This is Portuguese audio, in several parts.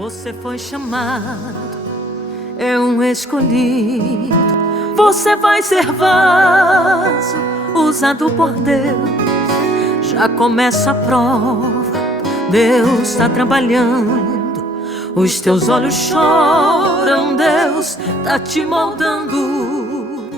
Você foi chamado, é um escolhido. Você vai ser vaso usado por Deus. Já começa a prova, Deus está trabalhando. Os teus olhos choram, Deus está te moldando.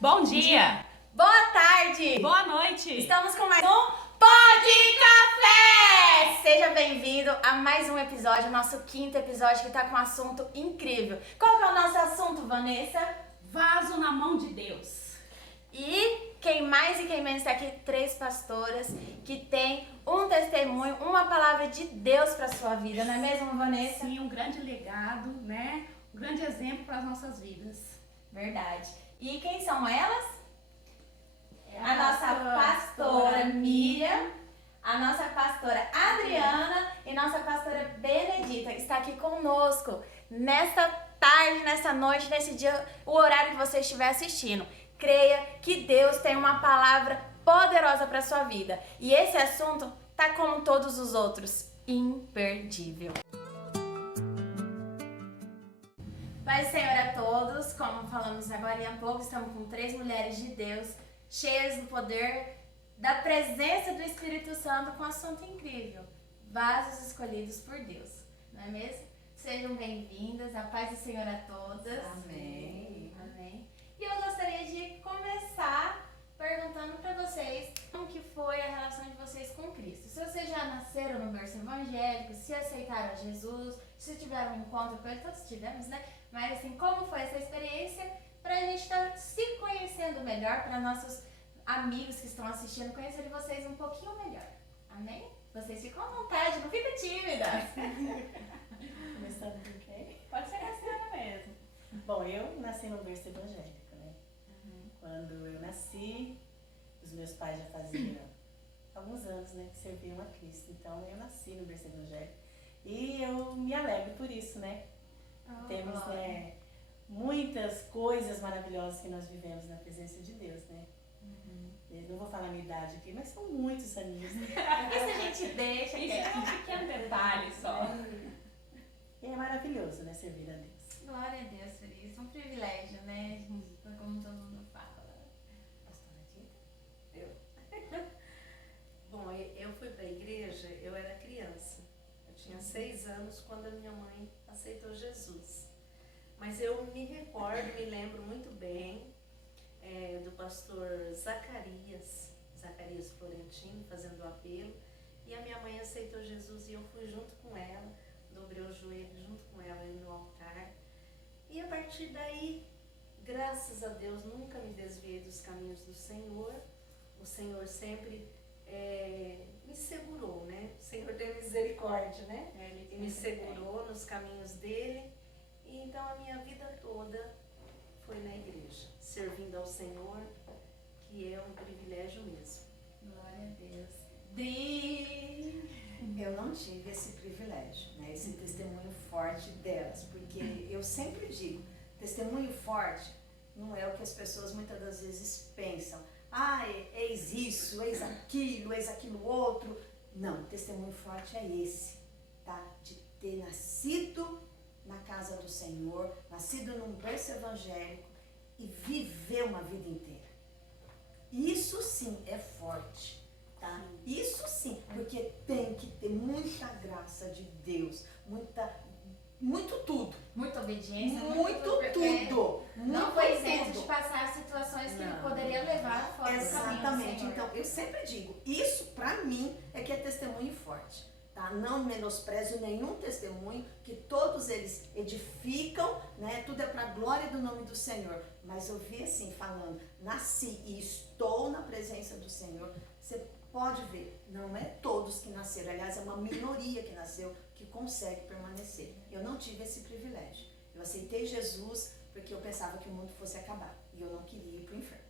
Bom dia! Boa tarde! Boa noite! Estamos com mais um Pode Café! Seja bem-vindo a mais um episódio, nosso quinto episódio, que tá com um assunto incrível. Qual que é o nosso assunto, Vanessa? Vaso na mão de Deus. E quem mais e quem menos está aqui, 3 pastoras que tem um testemunho, uma palavra de Deus para sua vida, não é mesmo, Vanessa? Sim, um grande legado, né? Um grande exemplo para as nossas vidas. Verdade. E quem são elas? A nossa pastora Miriam, a nossa pastora Adriana e nossa pastora Benedita está aqui conosco nesta tarde, nessa noite, nesse dia, o horário que você estiver assistindo. Creia que Deus tem uma palavra poderosa para sua vida. E esse assunto tá como todos os outros, imperdível. Pai Senhor a todos, como falamos agora há pouco, estamos com 3 mulheres de Deus, cheias do poder da presença do Espírito Santo, com um assunto incrível, vasos escolhidos por Deus, não é mesmo? Sejam bem-vindas, a paz do Senhor a todas. Amém. Amém. E eu gostaria de começar perguntando para vocês como que foi a relação de vocês com Cristo. Se vocês já nasceram no berço evangélico, se aceitaram a Jesus, se tiveram um encontro com Ele, todos tivemos, né? Mas assim, como foi essa experiência para a gente estar se conhecendo melhor, para nossos amigos que estão assistindo conhecerem vocês um pouquinho melhor. Amém? Vocês ficam à vontade, não fica tímida. Começando por quem? Pode ser a senhora mesmo. Bom, eu nasci no berço evangélico, né? Quando eu nasci, os meus pais já faziam alguns anos, né, que serviam a Cristo. Então, eu nasci no berço evangélico e eu me alegro por isso, né? Temos, né, muitas coisas maravilhosas que nós vivemos na presença de Deus, né? Eu não vou falar a minha idade aqui, mas são muitos aninhos, né? Isso a gente deixa. Isso é um pequeno detalhe só. E é maravilhoso, né, servir a Deus. Glória a Deus por isso. Um privilégio, né? Como todo mundo fala. Pastora Dita? Bom, eu fui para a igreja, eu era criança. Eu tinha 6 anos quando a minha mãe aceitou Jesus. Mas eu me recordo, me lembro muito bem do pastor Zacarias Florentino, fazendo o apelo. E a minha mãe aceitou Jesus e eu fui junto com ela, dobrei o joelho junto com ela ali no altar. E a partir daí, graças a Deus, nunca me desviei dos caminhos do Senhor. O Senhor sempre me segurou, né? O Senhor tem misericórdia, né? E me segurou nos caminhos dele. E então a minha vida toda foi na igreja, servindo ao Senhor, que é um privilégio mesmo. Glória a Deus. Dri! Eu não tive esse privilégio, né? Esse testemunho forte delas, porque eu sempre digo, testemunho forte não é o que as pessoas muitas das vezes pensam. Ah, eis isso, eis aquilo outro. Não, testemunho forte é esse, tá? De ter nascido na casa do Senhor, nascido num berço evangélico e viver uma vida inteira. Isso sim é forte, tá? Isso sim, porque tem que ter muita graça de Deus, muito tudo. Muita obediência, Muito porque tudo. Não foi isento de passar situações que Não. poderia levar fora do caminho do Exatamente. Senhor. Então, eu sempre digo, isso pra mim é que é testemunho forte, tá? Não menosprezo nenhum testemunho, que todos eles edificam, né? Tudo é pra glória do nome do Senhor. Mas eu vi assim, falando, nasci e estou na presença do Senhor. Você pode ver, não é todos que nasceram, aliás, é uma minoria que nasceu, que consegue permanecer. Eu não tive esse privilégio. Eu aceitei Jesus porque eu pensava que o mundo fosse acabar. E eu não queria ir para o inferno.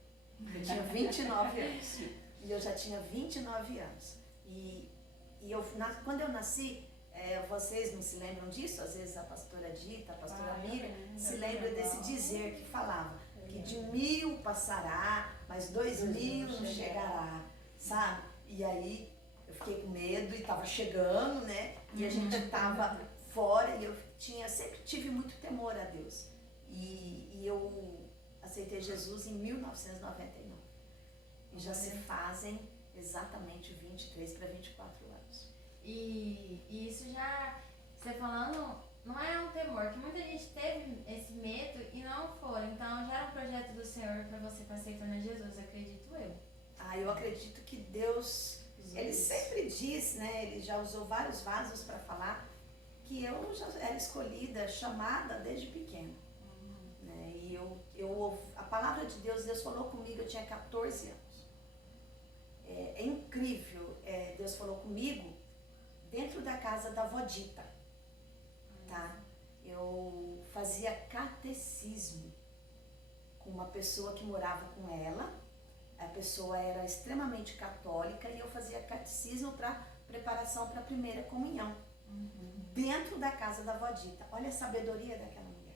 Eu tinha 29 anos. E eu já tinha 29 anos. E quando eu nasci, vocês não se lembram disso? Às vezes a pastora Dita, a pastora Miriam, se lembra desse dizer que falava que de 1000 passará, mas 2000 não chegará, sabe? E aí eu fiquei com medo e estava chegando, né? E a gente estava fora e eu sempre tive muito temor a Deus. E eu aceitei Jesus em 1999. E já se fazem exatamente 23 para 24 anos. E isso já, você falando, não é um temor, que muita gente teve esse medo e não foram. Então já era um projeto do Senhor para você estar aceitando a Jesus, acredito eu. Eu acredito que Deus, Ele sempre diz, né? Ele já usou vários vasos para falar que eu já era escolhida, chamada desde pequena. Né? E a palavra de Deus, Deus falou comigo, eu tinha 14 anos. É incrível, Deus falou comigo dentro da casa da avó Dita, tá? Eu fazia catecismo com uma pessoa que morava com ela, a pessoa era extremamente católica e eu fazia catecismo para preparação para a primeira comunhão, dentro da casa da avó Dita. Olha a sabedoria daquela mulher.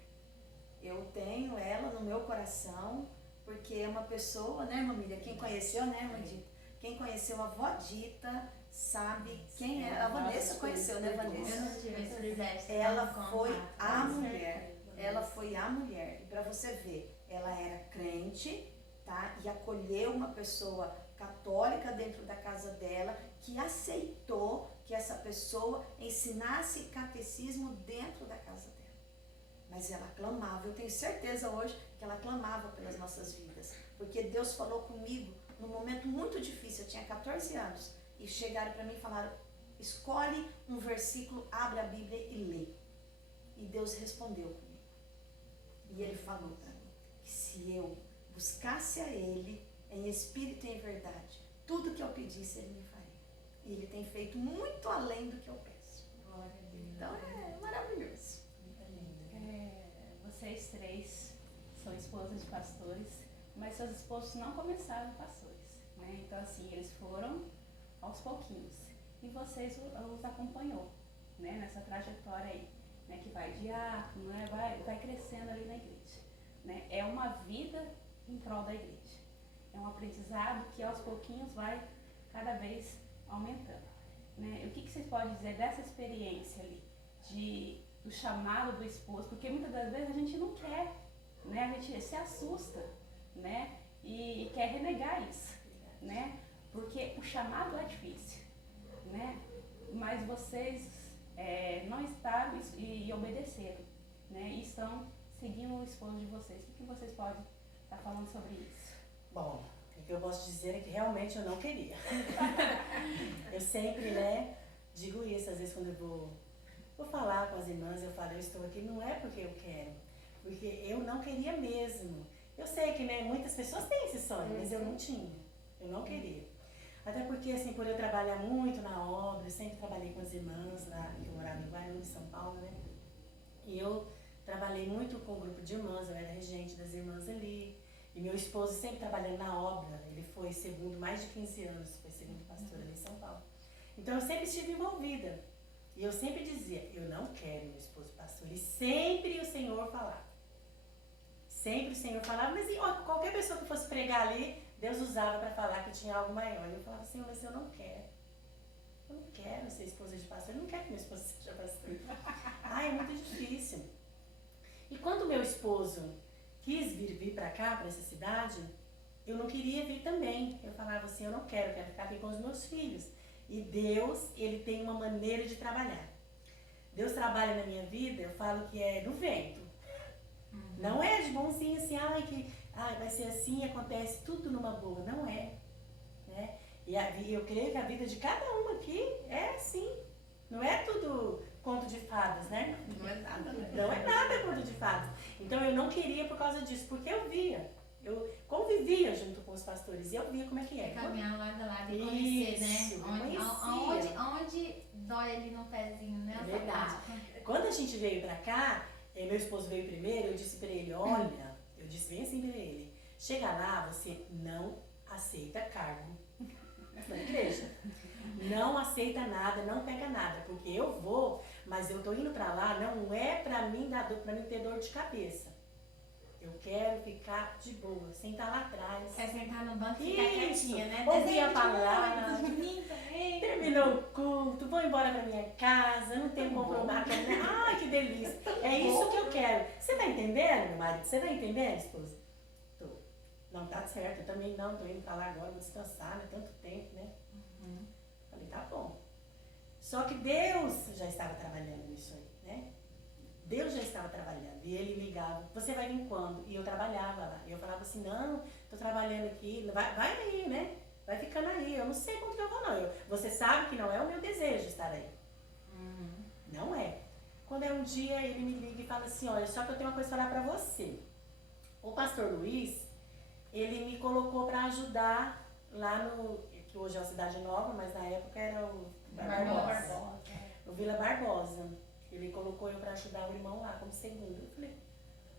Eu tenho ela no meu coração, porque é uma pessoa, né, irmã Miriam? Quem conheceu, né, irmã Dita? Quem conheceu a avó Dita sabe quem é. A Vanessa conheceu, né, Vanessa? Eu não tive esse privilégio. Ela foi a mulher. Ela foi a mulher. E para você ver, ela era crente, tá? E acolheu uma pessoa católica dentro da casa dela, que aceitou que essa pessoa ensinasse catecismo dentro da casa dela. Mas ela clamava, eu tenho certeza hoje que ela clamava pelas nossas vidas. Porque Deus falou comigo num momento muito difícil, eu tinha 14 anos, e chegaram para mim e falaram, escolhe um versículo, abre a Bíblia e lê. E Deus respondeu comigo. E Ele falou para mim que se eu buscasse a Ele em espírito e em verdade, tudo que eu pedisse Ele me faria. E Ele tem feito muito além do que eu peço. Então é maravilhoso. Vocês três são esposas de pastores, mas seus esposos não começaram pastores, né? Então assim, eles foram aos pouquinhos. E vocês os acompanhou, né? Nessa trajetória aí, né? Que vai diácono, né? vai crescendo ali na igreja, né? É uma vida em prol da igreja. É um aprendizado que aos pouquinhos vai cada vez aumentando, né? O que vocês podem dizer dessa experiência ali, do chamado do esposo? Porque muitas das vezes a gente não quer, né? A gente se assusta, né? E quer renegar isso, né? Porque o chamado é difícil, né? Mas vocês não estaram e obedeceram, né? E estão seguindo o esposo de vocês. O que vocês podem estar falando sobre isso? Bom, o que eu posso dizer é que realmente eu não queria. Eu sempre, né, digo isso, às vezes quando eu vou falar com as irmãs, eu falo, eu estou aqui não é porque eu quero, porque eu não queria mesmo. Eu sei que, né, muitas pessoas têm esse sonho, mas eu não tinha, eu não queria. Até porque, assim, por eu trabalhar muito na obra, eu sempre trabalhei com as irmãs lá, que eu morava em Guarulhos, São Paulo, né, e eu trabalhei muito com um grupo de irmãs, eu era regente das irmãs ali. E meu esposo sempre trabalhando na obra, ele foi segundo, mais de 15 anos, foi segundo pastor ali em São Paulo. Então eu sempre estive envolvida. E eu sempre dizia, eu não quero meu esposo pastor. E sempre o Senhor falava. Sempre o Senhor falava, mas qualquer pessoa que fosse pregar ali, Deus usava para falar que tinha algo maior. E eu falava, Senhor, mas eu não quero. Eu não quero ser esposa de pastor, eu não quero que meu esposo seja pastor. É muito difícil. E quando meu esposo quis vir para cá, para essa cidade, eu não queria vir também. Eu falava assim, eu não quero ficar aqui com os meus filhos. E Deus, Ele tem uma maneira de trabalhar. Deus trabalha na minha vida, eu falo que é do vento. Não é de bonzinho assim, vai ser assim, acontece tudo numa boa. Não é. Né? E eu creio que a vida de cada uma aqui é assim. Não é tudo conto de fadas, né? Não é nada, né? Não é nada conto de fadas. Então eu não queria por causa disso, porque eu via. Eu convivia junto com os pastores e eu via como é que é. Caminhar lado a lado e conhecer, né? Onde dói ali no pezinho, né? É verdade. Quando a gente veio pra cá, meu esposo veio primeiro, eu disse pra ele, olha, eu disse bem assim pra ele, chega lá, você não aceita cargo na igreja. Não aceita nada, não pega nada, porque eu vou, mas eu tô indo pra lá, não é pra mim ter dor de cabeça. Eu quero ficar de boa, sentar lá atrás. Quer sentar no banco e ficar Isso, quietinha, né? ouvir a Desenho de palavra. olho, dos meninos também. Terminou o culto, vou embora pra minha casa, não tenho compromisso. Ai, que delícia. É isso que eu quero. Você tá entendendo, meu marido? Você tá entendendo, esposa? Tô. Não, tá certo, eu também não, tô indo pra lá agora, vou descansar, né? Tanto tempo, né? Falei, tá bom. Só que Deus já estava trabalhando nisso aí, né? Deus já estava trabalhando. E ele ligava, você vai vir quando? E eu trabalhava lá. E eu falava assim, não, tô trabalhando aqui, vai aí, né? Vai ficando aí. Eu não sei quando que eu vou, não. Você sabe que não é o meu desejo estar aí. Não é. Quando é um dia, ele me liga e fala assim, olha, só que eu tenho uma coisa pra falar pra você. O pastor Luiz, ele me colocou pra ajudar lá no, que hoje é a Cidade Nova, mas na época era o Barbosa. O Vila Barbosa. Ele colocou eu pra ajudar o irmão lá como segundo. Eu falei,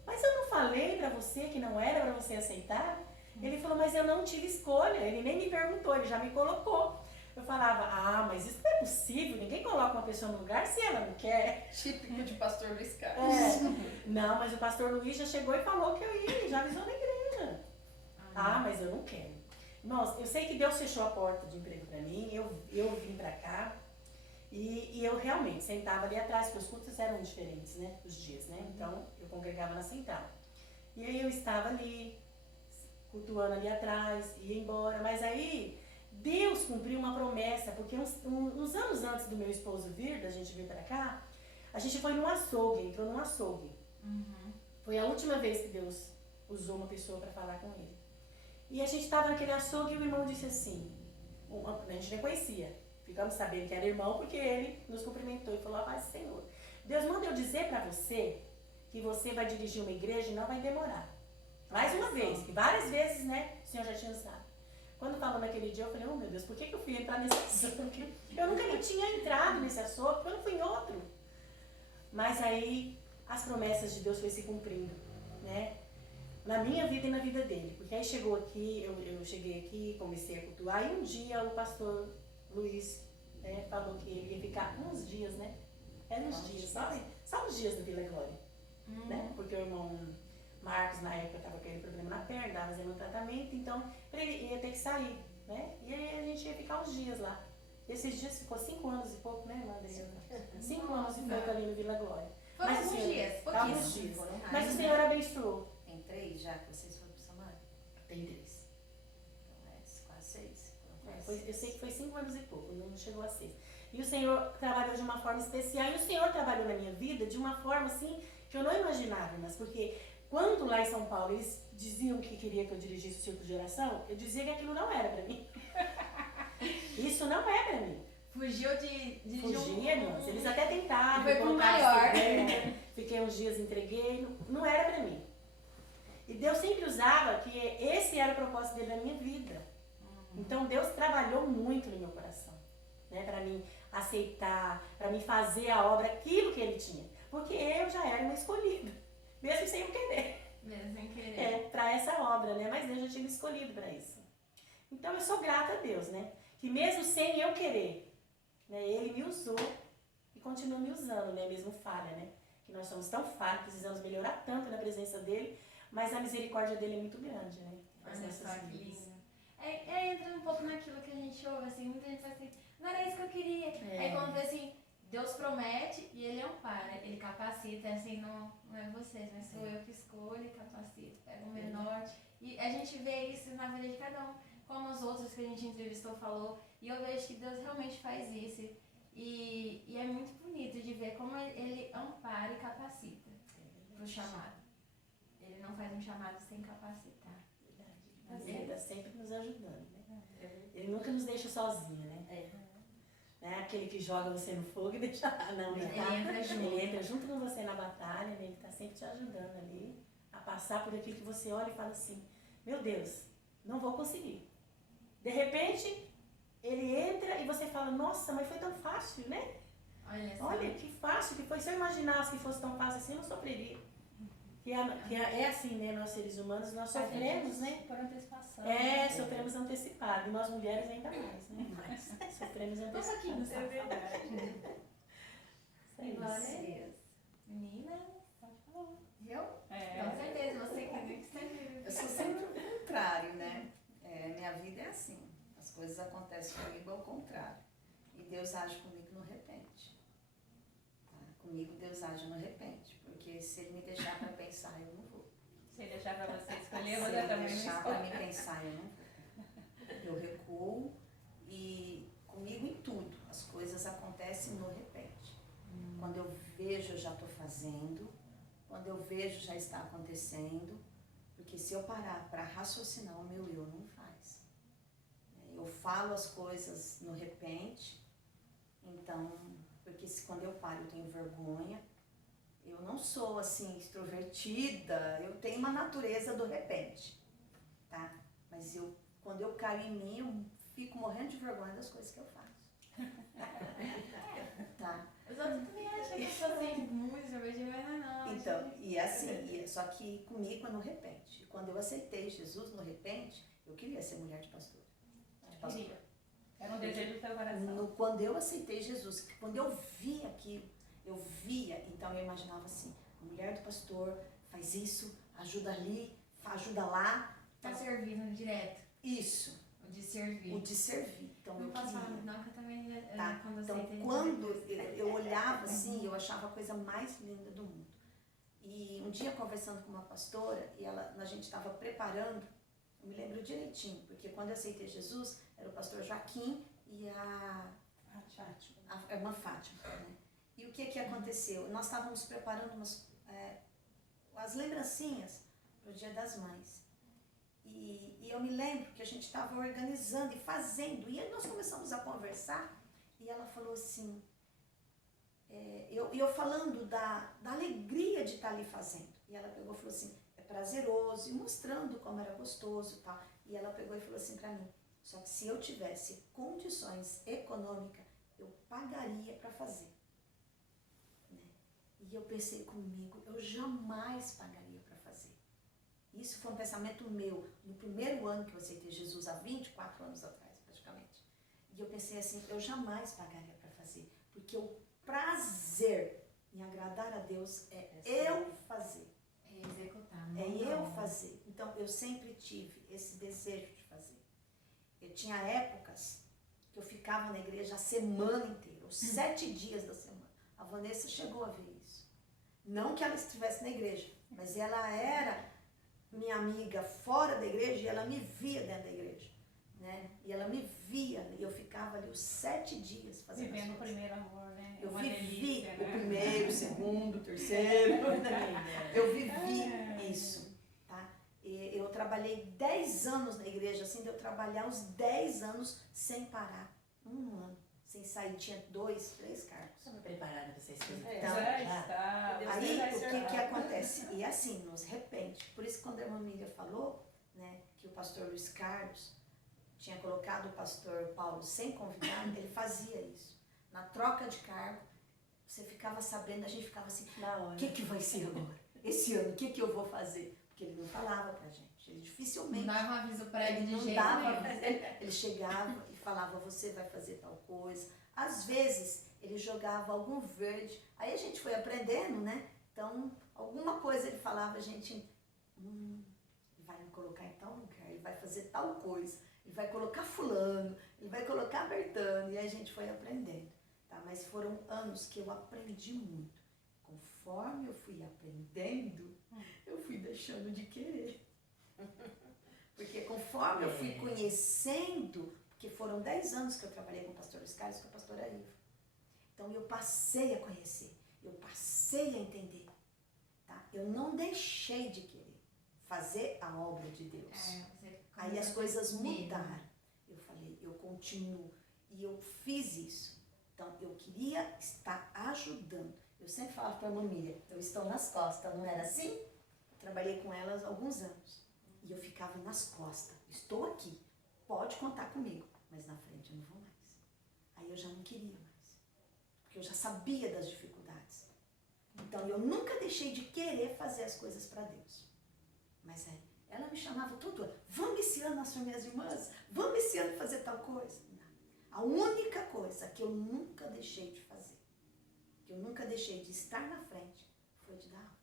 mas eu não falei pra você que não era pra você aceitar? Ele falou, mas eu não tive escolha. Ele nem me perguntou, ele já me colocou. Eu falava, mas isso não é possível, ninguém coloca uma pessoa no lugar se ela não quer. Típico de pastor Luiz Carlos. Não, mas o pastor Luiz já chegou e falou que eu ia, já avisou na igreja. Mas eu não quero. Nossa, eu sei que Deus fechou a porta de emprego pra mim, eu vim pra cá. E eu realmente sentava ali atrás, porque os cultos eram diferentes, né? Os dias, né? Então, eu congregava na central. E aí eu estava ali, cultuando ali atrás, ia embora. Mas aí, Deus cumpriu uma promessa, porque uns anos antes do meu esposo vir, da gente vir pra cá, a gente foi num açougue, entrou num açougue. Foi a última vez que Deus usou uma pessoa para falar com ele. E a gente estava naquele açougue e o irmão disse assim, a gente nem conhecia. Ficamos sabendo que era irmão porque ele nos cumprimentou e falou, a paz do Senhor. Deus manda eu dizer para você que você vai dirigir uma igreja e não vai demorar. Mais uma vez, que várias vezes, né, o Senhor já tinha usado. Quando falou naquele dia, eu falei, oh meu Deus, por que eu fui entrar nesse açougue? Eu nunca nem tinha entrado nesse açougue, porque eu não fui em outro. Mas aí, as promessas de Deus foi se cumprindo, né? Na minha vida e na vida dele. Porque aí chegou aqui, eu cheguei aqui, comecei a cultuar, e um dia o pastor Luiz falou que ele ia ficar uns dias, né? Uns dias, só uns dias no Vila Glória. Né? Porque o irmão Marcos, na época, estava com aquele problema na perna, estava fazendo um tratamento, então ele ia ter que sair, né? E aí a gente ia ficar uns dias lá. Esses dias ficou 5 anos e pouco, né, Adriana? 5 anos e pouco ali no Vila Glória. Foram Mas, alguns dias, alguns dias. pouquíssimos. Mas o Senhor abençoou. Tem 3 já que vocês foram pro Samara? Tem 3. Então quase 6. Eu sei que foi 5 anos e pouco, não chegou a 6. E o Senhor trabalhou de uma forma especial, e o Senhor trabalhou na minha vida de uma forma assim que eu não imaginava, mas porque quando lá em São Paulo eles diziam que queria que eu dirigisse o círculo de oração, eu dizia que aquilo não era pra mim. Isso não é pra mim. Fugiu de Fugia, não. Eles até tentaram. Foi pro maior. Fiquei uns dias, entreguei, não era pra mim. E Deus sempre usava que esse era o propósito dele na minha vida. Então Deus trabalhou muito no meu coração, né, para mim aceitar, para mim fazer a obra, aquilo que ele tinha. Porque eu já era uma escolhida, mesmo sem eu querer. Mesmo sem querer. Para essa obra, né? Mas Deus já tinha me escolhido para isso. Então eu sou grata a Deus, né? Que mesmo sem eu querer, né, ele me usou e continua me usando, né? Mesmo falha, né? Que nós somos tão falhos, precisamos melhorar tanto na presença dele, mas a misericórdia dele é muito grande, né? Olha só que lindo. Entra um pouco naquilo que a gente ouve, assim, muita gente fala assim, não era isso que eu queria. Aí quando vê assim, Deus promete e ele ampara, ele capacita, assim, não é vocês, né? Sou eu que escolho e capacito, pega o menor. E a gente vê isso na vida de cada um, como os outros que a gente entrevistou falou, e eu vejo que Deus realmente faz isso. E é muito bonito de ver como ele ampara e capacita pro chamado. Ele não faz um chamado sem capacitar. Ele está sempre nos ajudando, né? Ele nunca nos deixa sozinho, né? Não é aquele que joga você no fogo e deixa lá, não. Ele entra junto. Ele entra junto com você na batalha, né? Ele está sempre te ajudando ali a passar por aquilo que você olha e fala assim, meu Deus, não vou conseguir. De repente, ele entra e você fala, nossa, mas foi tão fácil, né? Olha que fácil que foi. Se eu imaginasse que fosse tão fácil assim, eu não sofreria. Que é assim, né? Nós seres humanos, nós sofremos, né? Por antecipação. Sofremos antecipado. E nós mulheres ainda mais, né? Sofremos antecipado. É verdade. Isso aí. Glória a Deus. Menina, pode falar. Eu? Com certeza, você que coisas acontecem comigo ao contrário. E Deus age comigo no repente. Tá? Comigo Deus age no repente. Porque se Ele me deixar para pensar, eu não vou. Se ele deixar pra você escolher, Se você Ele também não deixar para escolhe. me pensar, eu não vou. Eu recuo e comigo em tudo. As coisas acontecem no repente. Quando eu vejo, eu já estou fazendo. Quando eu vejo, já está acontecendo. Porque se eu parar para raciocinar, o meu eu não faz. Eu falo as coisas no repente. Então, porque quando eu paro, eu tenho vergonha. Eu não sou assim extrovertida, eu tenho uma natureza do repente, tá? Mas quando eu caio em mim, eu fico morrendo de vergonha das coisas que eu faço. Tá? Os outros também acham que eu sou assim, muito extrovertida, mas não. Então, e assim, só que comigo é no repente. Quando eu aceitei Jesus no repente, eu queria ser mulher de pastora. Queria. Era um desejo do seu coração. Quando eu aceitei Jesus, quando eu vi aquilo, eu via, então eu imaginava assim, a mulher do pastor faz isso, ajuda ali, ajuda lá. Tá servindo direto. Isso. O de servir. O de servir. Então eu posso falar, queria. não, que eu também, Tá? quando eu Então aceitei, quando eu olhava assim, eu achava a coisa mais linda do mundo. E um dia conversando com uma pastora, e a gente estava preparando, eu me lembro direitinho, porque quando eu aceitei Jesus, era o pastor Joaquim e a irmã Fátima, né? E o que aconteceu? Nós estávamos preparando as lembrancinhas para o Dia das Mães. E eu me lembro que a gente estava organizando e fazendo. E aí nós começamos a conversar e ela falou assim, eu falando da alegria de estar ali fazendo. E ela pegou e falou assim, é prazeroso, e mostrando como era gostoso e tal. E ela pegou e falou assim para mim, só que se eu tivesse condições econômicas, eu pagaria para fazer. E eu pensei comigo, eu jamais pagaria para fazer. Isso foi um pensamento meu, no primeiro ano que eu aceitei Jesus, há 24 anos atrás, praticamente. E eu pensei assim, eu jamais pagaria para fazer, porque o prazer em agradar a Deus é eu fazer. É executar. É eu fazer. Então, eu sempre tive esse desejo de fazer. Eu tinha épocas que eu ficava na igreja a semana inteira, os 7 dias da semana. A Vanessa chegou a ver isso. Não que ela estivesse na igreja, mas ela era minha amiga fora da igreja e ela me via dentro da igreja. Né? E ela me via, e eu ficava ali os 7 dias fazendo Vivendo o as coisas. primeiro amor, né? Eu Uma vivi delícia, o né? primeiro, o segundo, o terceiro. Eu vivi isso. Tá? E eu trabalhei 10 anos na igreja, assim, de eu trabalhar os 10 anos sem parar. Um ano, sem sair. Tinha 2, 3 cargos. Estava preparada para vocês fazerem. Então, Já está. Aí, o que acontece? E assim, nos repente. Por isso, quando a irmã Miriam falou, né, que o pastor Luiz Carlos tinha colocado o pastor Paulo sem convidado, ele fazia isso. Na troca de cargo, você ficava sabendo, a gente ficava assim, o que vai ser agora? Esse ano, o que eu vou fazer? Porque ele não falava pra gente, ele dificilmente. Não dava um aviso prévio de Não jeito dava, nenhum. ele chegava e falava, você vai fazer tal coisa. Às vezes, ele jogava algum verde, aí a gente foi aprendendo, né? Então, alguma coisa ele falava, a gente, ele vai me colocar em tal lugar, ele vai fazer tal coisa, ele vai colocar fulano, ele vai colocar Bertano, e a gente foi aprendendo. Tá? Mas foram anos que eu aprendi muito. Conforme eu fui aprendendo, eu fui deixando de querer. Porque conforme eu fui conhecendo, porque foram 10 anos que eu trabalhei com o pastor Luiz Carlos e com a pastora Iva. Então eu passei a conhecer, eu passei a entender. Tá? Eu não deixei de querer fazer a obra de Deus. Aí as coisas mudaram. Eu falei, eu continuo. E eu fiz isso. Então eu queria estar ajudando. Eu sempre falava para a irmã Miriam, eu estou nas costas, não era assim? Eu trabalhei com elas há alguns anos. E eu ficava nas costas. Estou aqui, pode contar comigo. Mas na frente eu não vou mais. Aí eu já não queria mais. Porque eu já sabia das dificuldades. Então eu nunca deixei de querer fazer as coisas para Deus. Mas ela me chamava tudo, vamos esse ano nas minhas irmãs, vamos esse ano fazer tal coisa. Não. A única coisa que eu nunca deixei de fazer, que eu nunca deixei de estar na frente, foi de dar aula.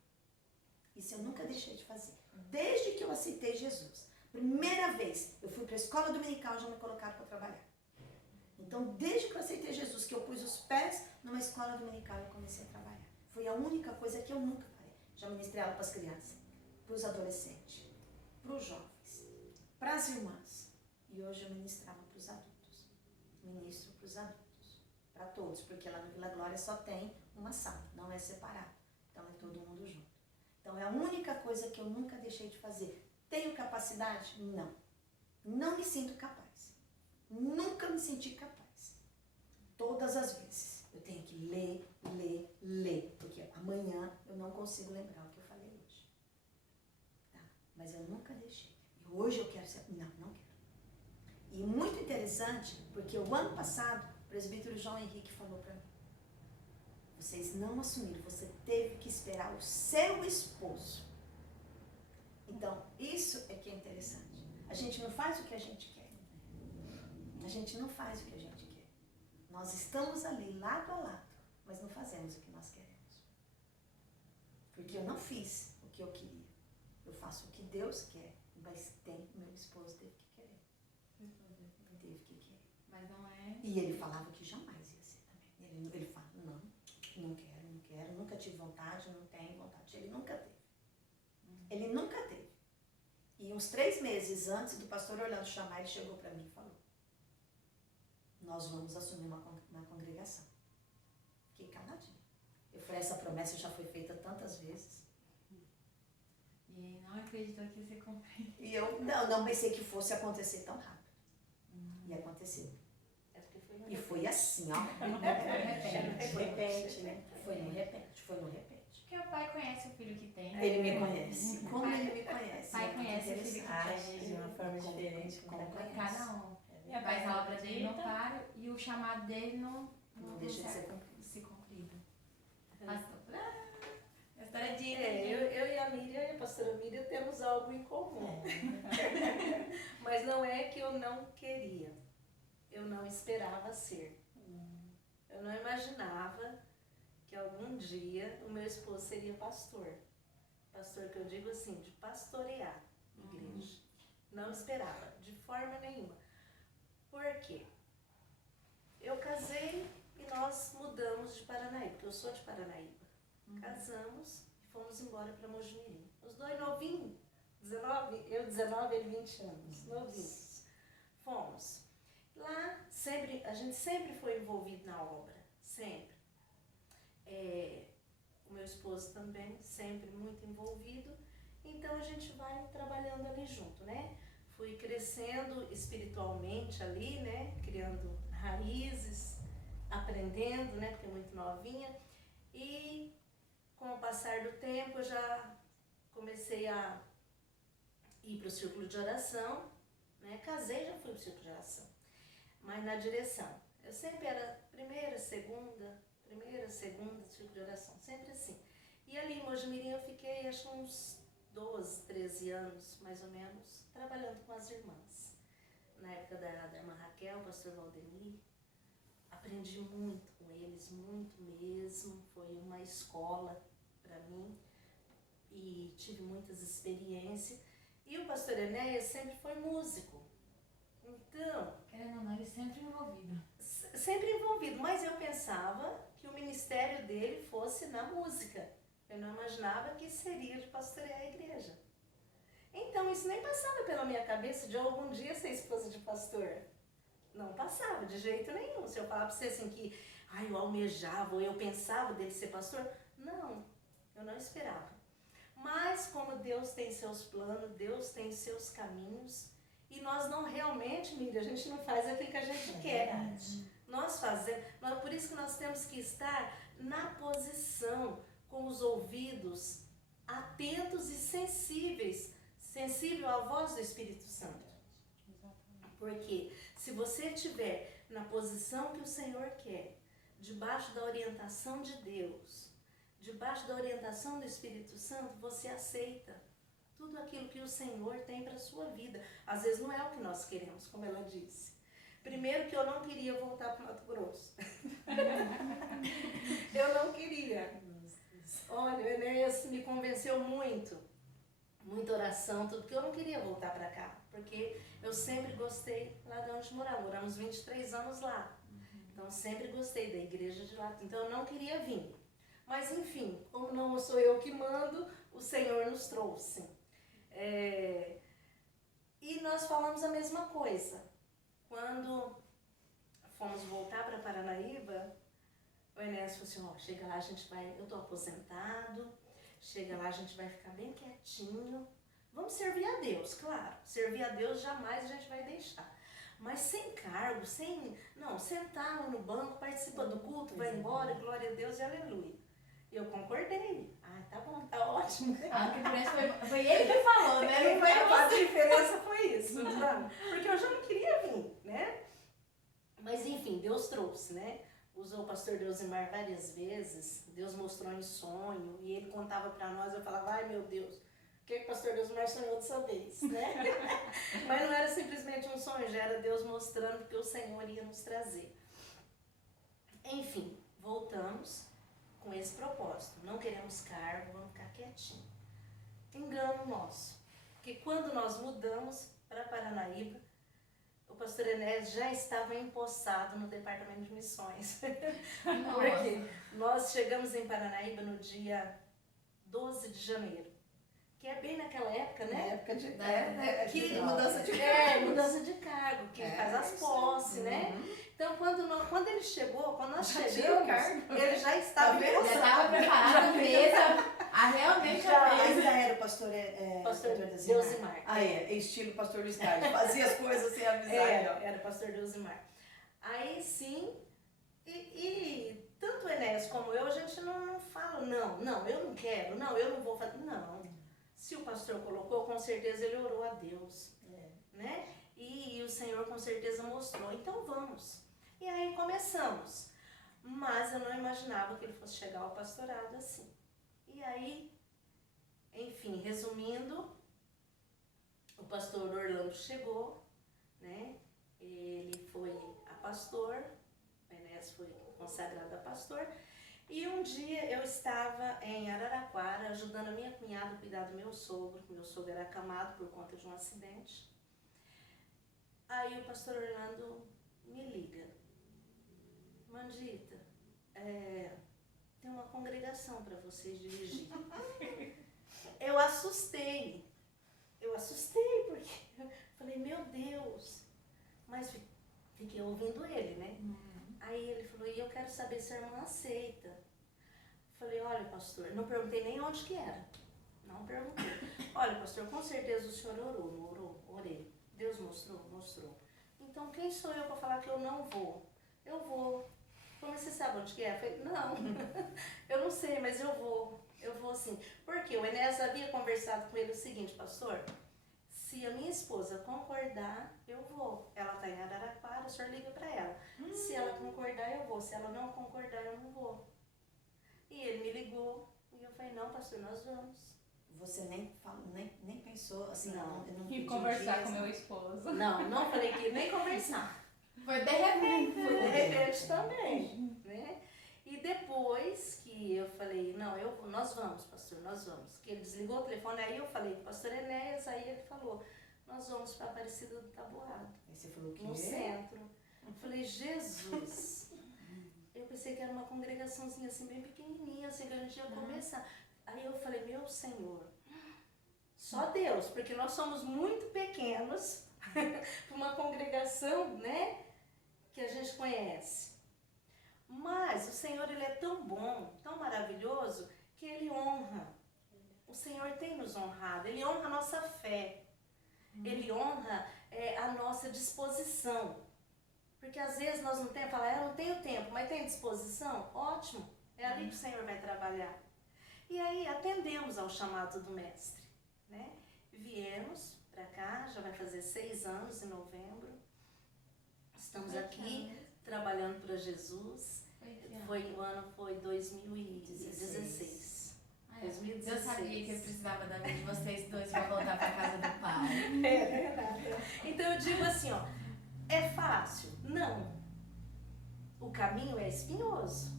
Isso eu nunca deixei de fazer. Desde que eu aceitei Jesus. Primeira vez, eu fui para a escola dominical e já me colocaram para trabalhar. Então, desde que eu aceitei Jesus, que eu pus os pés numa escola dominical, eu comecei a trabalhar. Foi a única coisa que eu nunca parei. Já ministrei aula para as crianças, para os adolescentes, para os jovens, para as irmãs. E hoje eu ministrava para os adultos. Ministro para os adultos, para todos, porque lá no Vila Glória só tem uma sala, não é separado. Então é todo mundo junto. Então é a única coisa que eu nunca deixei de fazer. Tenho capacidade? Não. Não me sinto capaz. Nunca me senti capaz. Todas as vezes. Eu tenho que ler, porque amanhã eu não consigo lembrar o que eu falei hoje. Tá? Mas eu nunca deixei. E hoje eu quero ser... Não quero. E muito interessante, porque o ano passado, o presbítero João Henrique falou para mim, vocês não assumiram, você teve que esperar o seu esposo. Então, isso é que é interessante. A gente não faz o que a gente quer. A gente não faz o que a gente quer. Nós estamos ali, lado a lado, mas não fazemos o que nós queremos. Porque eu não fiz o que eu queria. Eu faço o que Deus quer, mas meu esposo teve que querer. Teve que querer. Mas não é... E ele falava que jamais ia ser também. Ele fala, não quero, nunca tive vontade, não tenho vontade. Ele nunca teve. Ele nunca teve. E uns 3 meses antes do pastor Orlando chamar, ele chegou para mim e falou, nós vamos assumir uma congregação. Fiquei caladinha. Eu falei, essa promessa já foi feita tantas vezes. E não acreditou que ia ser cumprido. E eu não pensei que fosse acontecer tão rápido. E aconteceu. É porque foi no E foi assim, ó. De repente, né? Foi no repente. Porque o pai conhece o filho que tem. Ele me conhece. Como ele me conhece? O pai conhece o filho que Age tem. de uma forma diferente com Cada um. E a Faz voz a obra dele no acredita. paro e o chamado dele não deixa de ser consegue cumprido. ser cumprido. Pastor. A história de Eu e a Miriam e a pastora Miriam temos algo em comum. Mas não é que eu não queria. Eu não esperava ser. Eu não imaginava que algum dia o meu esposo seria pastor. Pastor que eu digo assim, de pastorear igreja. Não esperava, de forma nenhuma. Por quê? Eu casei e nós mudamos de Paranaíba, porque eu sou de Paranaíba. Casamos e fomos embora para Mojimirim. Os dois novinhos, 19, eu 19, ele 20 anos, novinhos. Fomos. Lá, a gente sempre foi envolvido na obra, sempre. O meu esposo também, sempre muito envolvido. Então a gente vai trabalhando ali junto, né? Fui crescendo espiritualmente ali, né? Criando raízes, aprendendo, né? Porque é muito novinha. E com o passar do tempo eu já comecei a ir para o círculo de oração, né? Casei e já fui para o círculo de oração. Mas na direção. Eu sempre era primeira, segunda, círculo de oração. Sempre assim. E ali em Mojimirim eu fiquei, acho uns 12, 13 anos, mais ou menos, trabalhando com as irmãs. Na época da irmã Raquel, pastor Valdemir, aprendi muito com eles, muito mesmo. Foi uma escola para mim e tive muitas experiências. E o pastor Enéas sempre foi músico. Então... Querendo ou não, ele sempre envolvido. Sempre envolvido, mas eu pensava que o ministério dele fosse na música. Eu não imaginava que seria de pastorear a igreja. Então isso nem passava pela minha cabeça de algum dia ser esposa de pastor. Não passava de jeito nenhum. Se eu falar para você assim que eu almejava ou eu pensava dele ser pastor, não, eu não esperava. Mas como Deus tem seus planos, Deus tem seus caminhos, e nós não realmente, Miriam, a gente não faz aquilo que a gente quer. Verdade. Nós fazemos, por isso que nós temos que estar na posição, com os ouvidos atentos e sensível à voz do Espírito Santo. Porque se você estiver na posição que o Senhor quer, debaixo da orientação de Deus, debaixo da orientação do Espírito Santo, você aceita tudo aquilo que o Senhor tem para a sua vida. Às vezes não é o que nós queremos, como ela disse. Primeiro que eu não queria voltar para o Mato Grosso. Eu não queria. Olha, o Enéas me convenceu muito. muita oração, tudo, porque eu não queria voltar para cá, porque eu sempre gostei lá de onde moramos 23 anos lá, então eu sempre gostei da igreja de lá, então eu não queria vir. Mas enfim, como não sou eu que mando, o Senhor nos trouxe. E nós falamos a mesma coisa. Quando fomos voltar para Paranaíba, o Enéas falou assim, ó, chega lá, a gente vai, eu tô aposentado, chega lá, a gente vai ficar bem quietinho, vamos servir a Deus, claro, servir a Deus jamais a gente vai deixar. Mas sem cargo, não, sentar no banco, participa do culto, vai embora, glória a Deus e aleluia. E eu concordei. Ah, tá bom, tá ótimo. A diferença foi ele que falou, né? Não foi A você. diferença foi isso, sabe? Porque eu já não queria vir, né? Mas enfim, Deus trouxe, né? Usou o pastor Deusimar várias vezes, Deus mostrou em sonho, e ele contava pra nós, eu falava, ai meu Deus, o que o pastor Deusimar sonhou dessa vez, né? Mas não era simplesmente um sonho, já era Deus mostrando que o Senhor ia nos trazer. Enfim, voltamos com esse propósito, não queremos cargo, vamos ficar quietinho. Engano nosso, porque quando nós mudamos para Paranaíba, o pastor Enéas já estava empossado no departamento de missões. Porque nós chegamos em Paranaíba no dia 12 de janeiro, que é bem naquela época, né? Época de Mudança de cargo, que faz as posses, né? Então, quando ele chegou, quando nós chegamos, ele já estava Já estava preparado a mesa, realmente a mesa. Ainda era o pastor Deusimar. Estilo pastor Luiz Carlos, fazia as coisas sem avisar. Era o pastor Deusimar. Aí sim, e tanto o Enéas como eu, a gente não fala, não, eu não quero, não, eu não vou fazer, não. Se o pastor colocou, com certeza ele orou a Deus, né? E o Senhor com certeza mostrou, então vamos. E aí começamos, mas eu não imaginava que ele fosse chegar ao pastorado assim. E aí, enfim, resumindo, o pastor Orlando chegou, né? Ele foi a pastor, o Enéas foi consagrado a pastor. E um dia eu estava em Araraquara ajudando a minha cunhada a cuidar do meu sogro, que meu sogro era acamado por conta de um acidente. Aí o pastor Orlando me liga, Mandita, tem uma congregação para vocês dirigir. Eu assustei porque eu falei, meu Deus, mas fiquei ouvindo ele, né? Aí ele falou, e eu quero saber se a irmã aceita. Falei, olha pastor, não perguntei nem onde que era, não perguntei. Olha pastor, com certeza o senhor orou, não orou? Orei. Deus mostrou? Mostrou. Então quem sou eu para falar que eu não vou? Eu vou. Como você sabe onde que é? Eu falei, não, eu não sei, mas eu vou sim. Porque o Enéas havia conversado com ele o seguinte, pastor, se a minha esposa concordar, eu vou. Ela está em Araraquara, o senhor liga para ela. Se ela concordar, eu vou. Se ela não concordar, eu não vou. E ele me ligou e eu falei, não, pastor, nós vamos. Você nem pensou assim, não E pediu conversar dias, com meu esposo. Não falei que nem conversar. Foi de repente. Foi de repente também, né? E depois que eu falei, não, nós vamos, pastor, nós vamos. Que ele desligou o telefone, aí eu falei com o pastor Enéas, aí ele falou, nós vamos para Aparecida do Taboado. Aí você falou que no centro. Eu falei, Jesus. Eu pensei que era uma congregaçãozinha assim, bem pequenininha, assim, que a gente ia começar. Aí eu falei, meu Senhor, só Deus, porque nós somos muito pequenos para uma congregação, né, que a gente conhece. Mas o Senhor, Ele é tão bom, tão maravilhoso, que Ele honra. O Senhor tem nos honrado, Ele honra a nossa fé, Ele honra a nossa disposição. Porque às vezes nós não temos, falar, eu não tenho tempo, mas tem disposição? Ótimo, é ali que o Senhor vai trabalhar. E aí atendemos ao chamado do Mestre, né? Viemos para cá, já vai fazer 6 anos em novembro. Estamos aqui trabalhando para Jesus. O ano foi 2016. 2016. Eu sabia que eu precisava da vida de vocês dois para voltar para casa do Pai. É verdade. Então eu digo assim, ó, é fácil? Não. O caminho é espinhoso,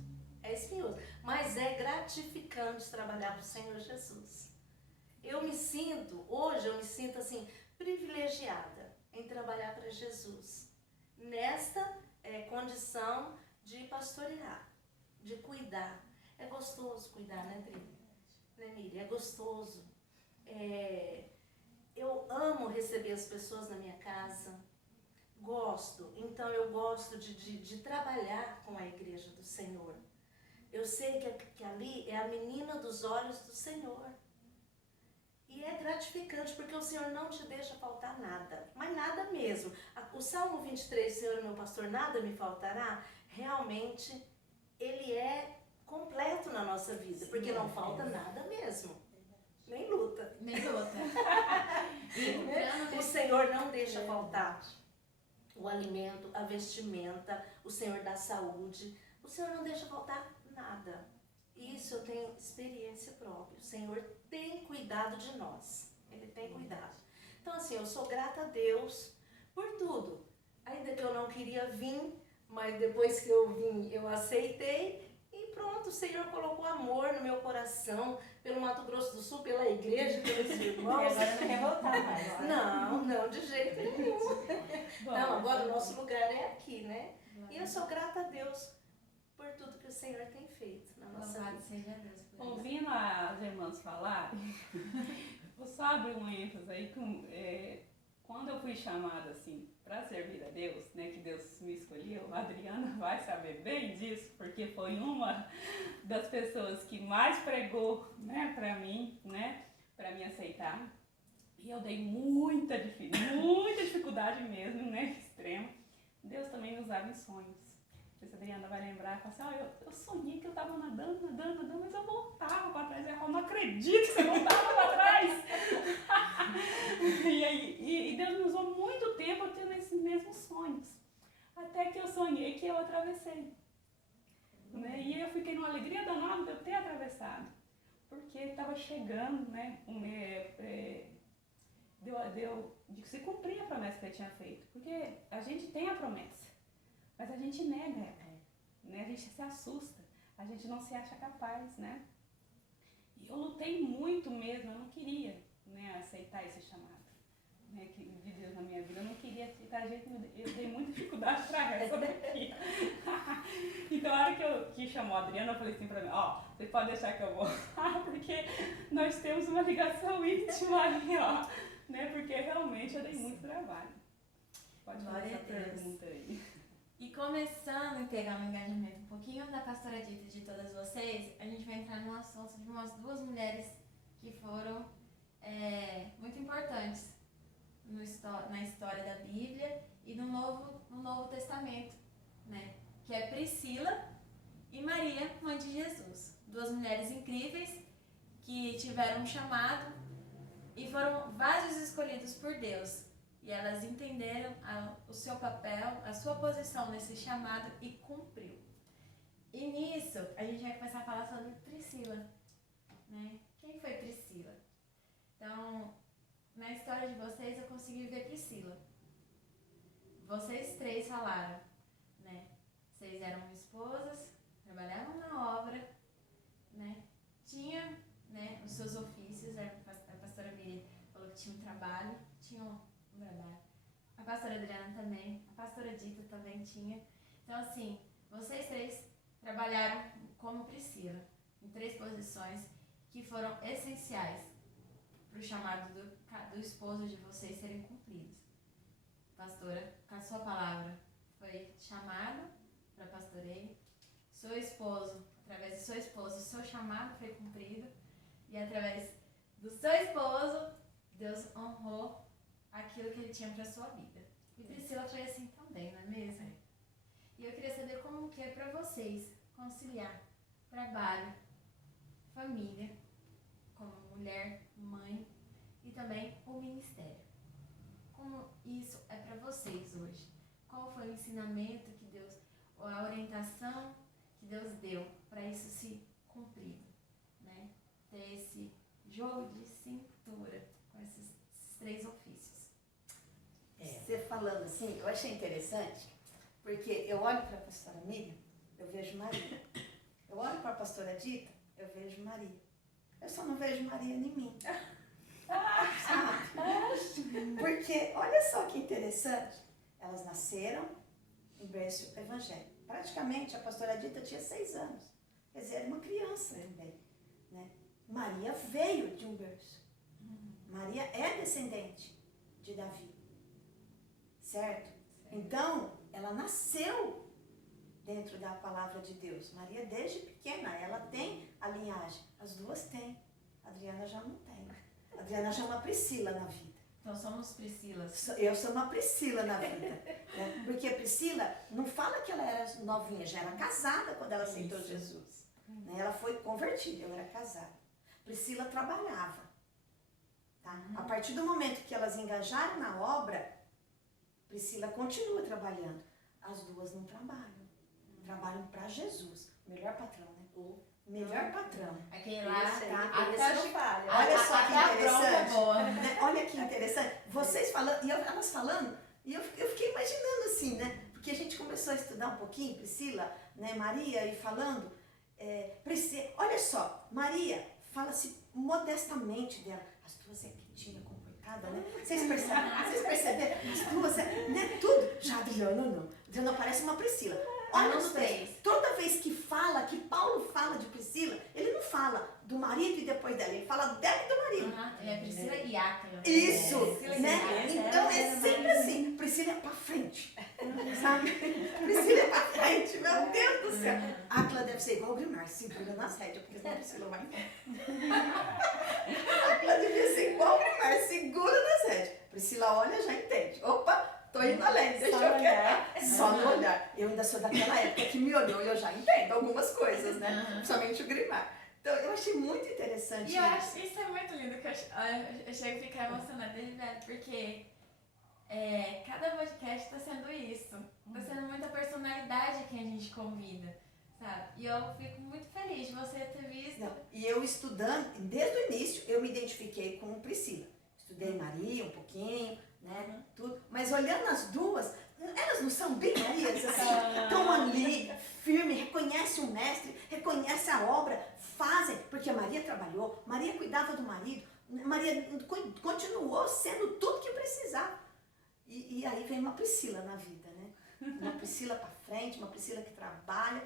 mas é gratificante trabalhar para o Senhor Jesus. hoje eu me sinto assim, privilegiada em trabalhar para Jesus, nesta condição de pastorear, de cuidar. É gostoso cuidar, né, Dri? Né, Miriam? É gostoso. Eu amo receber as pessoas na minha casa, gosto. Então eu gosto de trabalhar com a igreja do Senhor. Eu sei que ali é a menina dos olhos do Senhor. E é gratificante, porque o Senhor não te deixa faltar nada, mas nada mesmo. O Salmo 23, Senhor é meu pastor, nada me faltará, realmente ele é completo na nossa vida, porque não falta nada mesmo, nem luta. Nem luta. O Senhor não deixa faltar o alimento, a vestimenta, o Senhor dá saúde, o Senhor não deixa faltar nada. Isso eu tenho experiência própria. O Senhor tem cuidado de nós. Ele tem cuidado. Então assim, eu sou grata a Deus por tudo. Ainda que eu não queria vir, mas depois que eu vim, eu aceitei. E pronto, o Senhor colocou amor no meu coração, pelo Mato Grosso do Sul, pela igreja, pelos irmãos. E agora não quer voltar mais. Não, de jeito nenhum. Então, agora o nosso lugar é aqui, né? E eu sou grata a Deus por tudo que o Senhor tem feito na nossa Louvado vida. seja Deus por isso. Ouvindo as irmãs falar, vou só abrir um ênfase aí com, quando eu fui chamada assim para servir a Deus, né, que Deus me escolheu, a Adriana vai saber bem disso, porque foi uma das pessoas que mais pregou, né, para mim, né, para me aceitar. E eu dei muita dificuldade mesmo, né, extrema. Deus também me usava em sonhos. Não sei se a Adriana vai lembrar, fala assim, eu sonhei que eu estava nadando, mas eu voltava para trás. Eu falo, não acredito que você voltava para trás. e Deus me usou muito tempo tendo esses mesmos sonhos. Até que eu sonhei que eu atravessei. Né? E eu fiquei numa alegria danada de eu ter atravessado. Porque estava chegando, né, de se cumprir a promessa que ele tinha feito. Porque a gente tem a promessa. Mas a gente nega ela, né? A gente se assusta, a gente não se acha capaz, né? E eu lutei muito mesmo, eu não queria, né, aceitar esse chamado, né, de Deus na minha vida. Eu não queria aceitar, eu dei muita dificuldade para essa daqui. Então, a hora que chamou a Adriana, eu falei assim para mim, você pode deixar que eu vou lá, porque nós temos uma ligação íntima ali, né? Porque realmente eu dei muito trabalho. Pode fazer essa pergunta aí. E começando e pegando o engajamento um pouquinho da pastora Dita e de todas vocês, a gente vai entrar num assunto de umas duas mulheres que foram muito importantes na história da Bíblia e no Novo Testamento, né? Que é Priscila e Maria, mãe de Jesus. Duas mulheres incríveis que tiveram um chamado e foram vários escolhidos por Deus. E elas entenderam o seu papel, a sua posição nesse chamado e cumpriu. E nisso, a gente vai começar a falar sobre Priscila, né? Quem foi Priscila? Então, na história de vocês, eu consegui ver Priscila. Vocês três falaram, né? Vocês eram esposas, trabalhavam na obra, né? Tinha, né, os seus ofícios. A pastora Miriam falou que tinha um trabalho, a pastora Adriana também, a pastora Dita também tinha. Então, assim, vocês três trabalharam como Priscila, em três posições que foram essenciais para o chamado do esposo de vocês serem cumpridos. Pastora, com a sua palavra, foi chamado para pastoreio. Seu esposo, através do seu esposo, o seu chamado foi cumprido. E através do seu esposo, Deus honrou aquilo que ele tinha para a sua vida. E Priscila foi assim também, não é mesmo? E eu queria saber como que é para vocês conciliar trabalho, família, como mulher, mãe e também o ministério. Como isso é para vocês hoje? Qual foi o ensinamento que Deus, ou a orientação que Deus deu para isso se cumprir, né? Ter esse jogo de cintura com esses três ofícios. Você falando assim, eu achei interessante, porque eu olho para a pastora Miriam, eu vejo Maria. Eu olho para a pastora Dita, eu vejo Maria. Eu só não vejo Maria em mim. Sabe? Porque, olha só que interessante, elas nasceram em berço evangélico. Praticamente, a pastora Dita tinha 6 anos. Quer dizer, era uma criança também. Né? Maria veio de um berço. Maria é descendente de Davi. Certo? Então, ela nasceu dentro da palavra de Deus. Maria, desde pequena, ela tem a linhagem. As duas têm. A Adriana já não tem. A Adriana já é uma Priscila na vida. Então somos Priscilas. Eu sou uma Priscila na vida. Né? Porque a Priscila não fala que ela era novinha, já era casada quando ela aceitou Jesus. Né? Ela foi convertida, eu era casada. Priscila trabalhava. Tá? A partir do momento que elas engajaram na obra, Priscila continua trabalhando. As duas não trabalham. Trabalham para Jesus. Melhor patrão, né? O melhor patrão. Aquele lá, Esse aí, até esse o não falha. Olha Olha só que a bronca interessante. boa. Né? Olha que interessante. Vocês falando, e elas falando, e eu fiquei imaginando assim, né? Porque a gente começou a estudar um pouquinho, Priscila, né, Maria, e falando, Priscila, olha só, Maria, fala-se modestamente dela. As duas é quietinha, comportada, né? Vocês perceberam? As duas né? Tudo. Já Adriana não. Adriana parece uma Priscila. Olha os três. Toda vez que fala, que Paulo fala de Priscila, ele não fala do marido e depois dela, ele fala dela e do marido. Ele é Priscila e Áquila. Isso, Priscila e né? Áquila. Então é sempre assim, Priscila é pra frente, sabe? Priscila é pra frente, meu Deus do céu. Áquila deve ser igual o Grimar, segura nas rédeas, porque senão a Priscila vai Áquila devia ser igual o Grimar, segura nas rédeas. Priscila olha, já entende. Opa! Tô indo além, deixa eu quietar. Só no olhar. Eu ainda sou daquela época que me olhou e eu já entendo algumas coisas, né? Principalmente o Grimar. Então, eu achei muito interessante E eu acho isso é muito lindo, que eu chego a ficar emocionada de verdade, porque cada podcast tá sendo isso. Tá sendo muita personalidade que a gente convida, sabe? E eu fico muito feliz de você ter visto. Não, e eu estudando, desde o início, eu me identifiquei com Priscila. Estudei Maria um pouquinho, né, tudo. Mas olhando as duas, elas não são bem Marias, assim, estão ali, firme, reconhecem o mestre, reconhecem a obra, fazem, porque a Maria trabalhou, Maria cuidava do marido, Maria continuou sendo tudo que precisava. E aí vem uma Priscila na vida, né? Uma Priscila pra frente, uma Priscila que trabalha.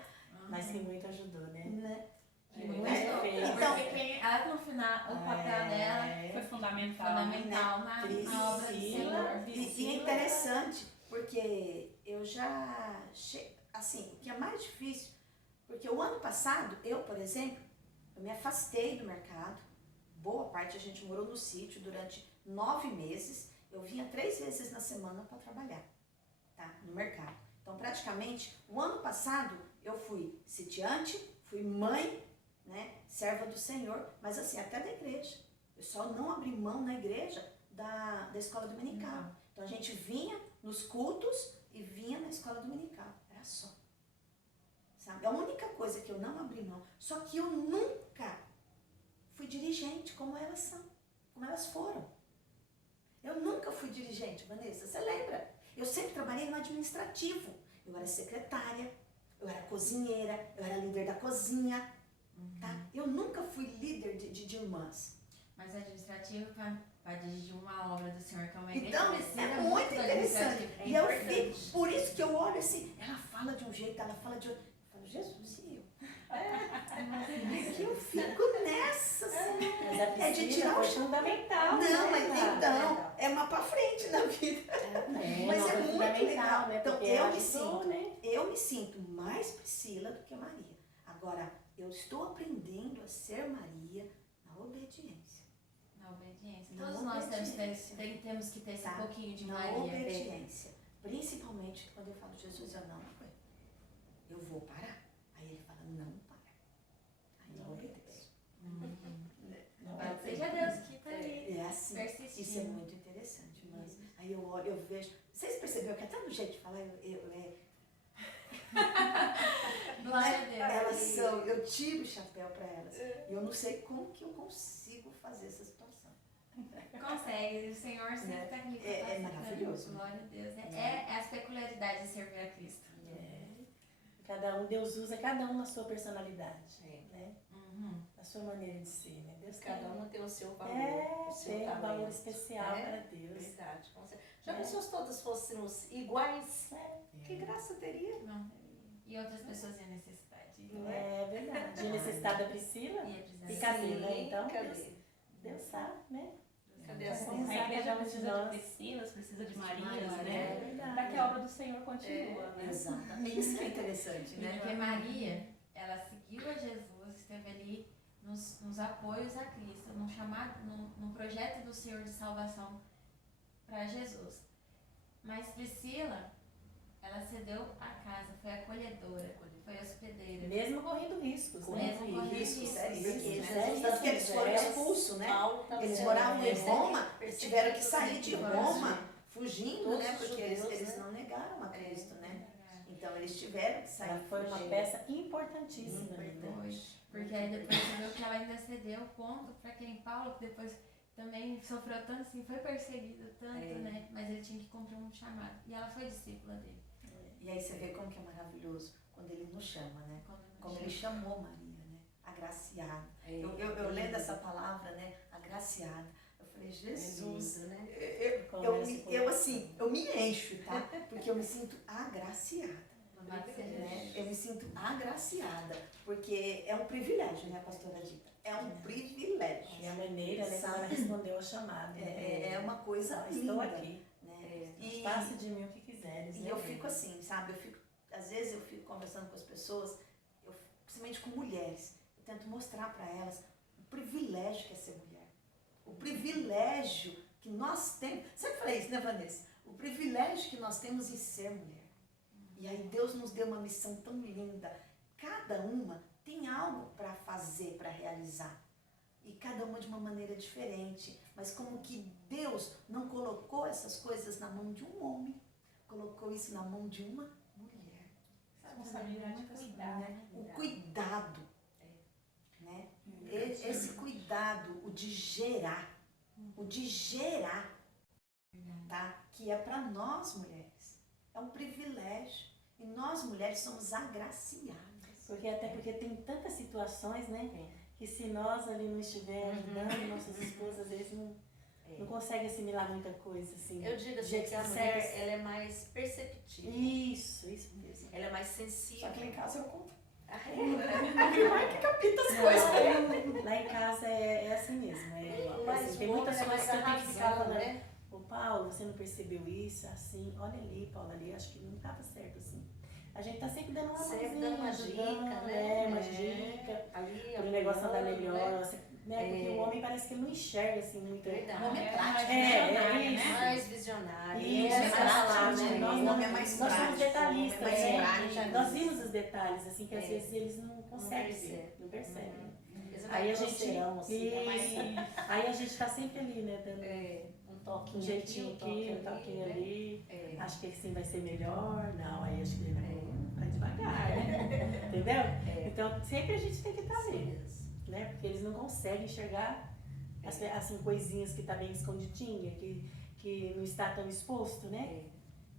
Mas que muito ajudou, né? Então, Porque ela, no final, o papel dela Foi fundamental. fundamental na obra do Senhor. E é interessante, porque eu já, assim, o que é mais difícil, porque o ano passado, eu, por exemplo, eu me afastei do mercado, boa parte a gente morou no sítio durante 9 meses, eu vinha 3 vezes na semana para trabalhar, tá, no mercado. Então, praticamente, o ano passado, eu fui sitiante, fui mãe, né, serva do Senhor, mas assim, até da igreja. Eu só não abri mão na igreja da escola dominical. Então a gente vinha nos cultos e vinha na escola dominical. Era só. Sabe? A única coisa que eu não abri mão. Só que eu nunca fui dirigente como elas são, como elas foram. Eu nunca fui dirigente, Vanessa, você lembra? Eu sempre trabalhei no administrativo. Eu era secretária, eu era cozinheira, eu era líder da cozinha. Tá? Eu nunca fui líder de irmãs. Mas administrativo para dirigir uma obra do Senhor, que é uma igreja Então, precisa é muito do interessante. administrativo. E eu fico, por isso que eu olho assim, ela fala de um jeito, ela fala de outro. Eu falo, Jesus, e eu? Que eu fico nessa, assim. Mas a É de tirar foi o fundamental. Não, mas né? então, é uma pra frente na vida. Mas não, é foi muito fundamental, legal. né? Então, Porque eu ela me ajudou, sinto, né? eu me sinto mais Priscila do que Maria. Agora, eu estou aprendendo a ser Maria na obediência. Na obediência. Na Todos nós obediência. temos que ter esse Tá? pouquinho de Na Maria. obediência. Principalmente quando eu falo, Jesus, eu não aguento. Eu vou parar. Aí ele fala, não para. Aí eu obedeço. Louvado seja Deus que está ali. É assim. Persistindo. Isso é muito interessante. Mas aí eu olho, eu vejo. Vocês perceberam que até no jeito de falar, Glória a Deus. elas são, eu tiro o chapéu para elas. E eu não sei como que eu consigo fazer essa situação. Consegue, o Senhor sempre está aqui. É maravilhoso. Glória a Deus. É as peculiaridades de servir a Cristo. Cada um, Deus usa cada um na sua personalidade. Né? Uhum. Na sua sua maneira de ser, né? Deus Cada uma tem o seu valor, é, o seu tem um talento. valor especial É, para Deus. Verdade. Já pensou se todas fôssemos iguais? Que graça teria? Não, e outras pessoas iam necessitar disso. É verdade. De necessidade da Priscila Ia precisar. e cadê, né? Então, Cadê? Deus sabe, né? Cadê as Como A sabe igreja cada um de precisa de nós. Priscilas, precisa de Marias, Maria, né? É verdade. Para que a obra do Senhor continue, né? Exatamente. Isso que é interessante, né? Porque Maria, ela seguiu a Jesus, esteve ali nos apoios a Cristo, no projeto do Senhor de salvação para Jesus. Mas Priscila, ela cedeu a casa, foi acolhedora, foi hospedeira. Mesmo correndo riscos, né? Mesmo correndo Riscos riscos, seríssimos, né? né? Tanto que eles foram expulsos, né? Eles moravam em Roma, tiveram que sair de Roma fugindo, né? Porque eles não negaram a Cristo, né? Então eles tiveram que sair. Ela foi uma peça importantíssima, né? Foi, porque aí depois você viu que ela ainda cedeu o ponto para quem Paulo, que depois também sofreu tanto, assim, foi perseguido tanto, né? Mas ele tinha que cumprir um chamado. E ela foi discípula dele. E aí você vê como que é maravilhoso quando ele nos chama, né? Como ele chamou Maria, né? Agraciada. Eu lendo essa palavra, né? Agraciada. Eu falei, Jesus, né? Eu me encho, tá? Porque eu me sinto agraciada. Né? Eu me sinto agraciada, porque é um privilégio, né, pastora Dita? É um privilégio. E a maneira, né, que ela respondeu ao chamado. Né? É uma coisa linda. Estou aqui. Né? E faça de mim o que quiseres. E né? eu fico assim, sabe? Às vezes eu fico conversando com as pessoas, principalmente com mulheres, eu tento mostrar para elas o privilégio que é ser mulher. O privilégio que nós temos. Sempre falei isso, né, Vanessa? O privilégio que nós temos em ser mulher. E aí Deus nos deu uma missão tão linda. Cada uma tem algo para fazer, para realizar. E cada uma de uma maneira diferente. Mas como que Deus não colocou essas coisas na mão de um homem, colocou isso na mão de uma mulher. Responsabilidade de cuidar, né? O cuidado. Né? Esse cuidado, o de gerar. Tá? Que é para nós mulheres. É um privilégio. E nós, mulheres, somos agraciadas. Porque tem tantas situações, né? Que se nós ali não estivermos ajudando nossas esposas, eles não conseguem assimilar muita coisa, assim. Eu digo assim, que a mulher, ela é mais perceptível. Isso mesmo. Ela é mais sensível. Só que lá em casa eu conto. Que capita as coisas. Lá em casa é assim mesmo. Assim, tem muitas coisas que eu tenho que ficar falando. né? Ô Paulo, você não percebeu isso? Assim, olha ali, Paulo, ali, acho que não estava certo assim. A gente tá sempre dando uma Sempre mãozinha, dando uma ajudando, dica, né? Uma dica, Ali, o negócio andar apoiando, melhor, né? né? Porque o homem parece que ele não enxerga assim muito. Verdade. O homem é prático. Isso. Mais visionário. Isso, é prático, né? né? Nós, O homem é mais nós somos prático, detalhistas, o homem é mais né? prático. Nós vimos os detalhes, assim, que às É. vezes eles não conseguem percebe. ver, não percebem. Eles Aí a mais gente, grosseirão, assim, é mais- aí a gente tá sempre ali, né? Dando um toquinho um jeitinho aqui, um toquinho ali. Acho que assim vai ser melhor. Não, aí acho que vai devagar, né? Entendeu? Então sempre a gente tem que estar ali, né? Porque eles não conseguem enxergar assim, coisinhas que tá bem escondidinha, que não está tão exposto, né?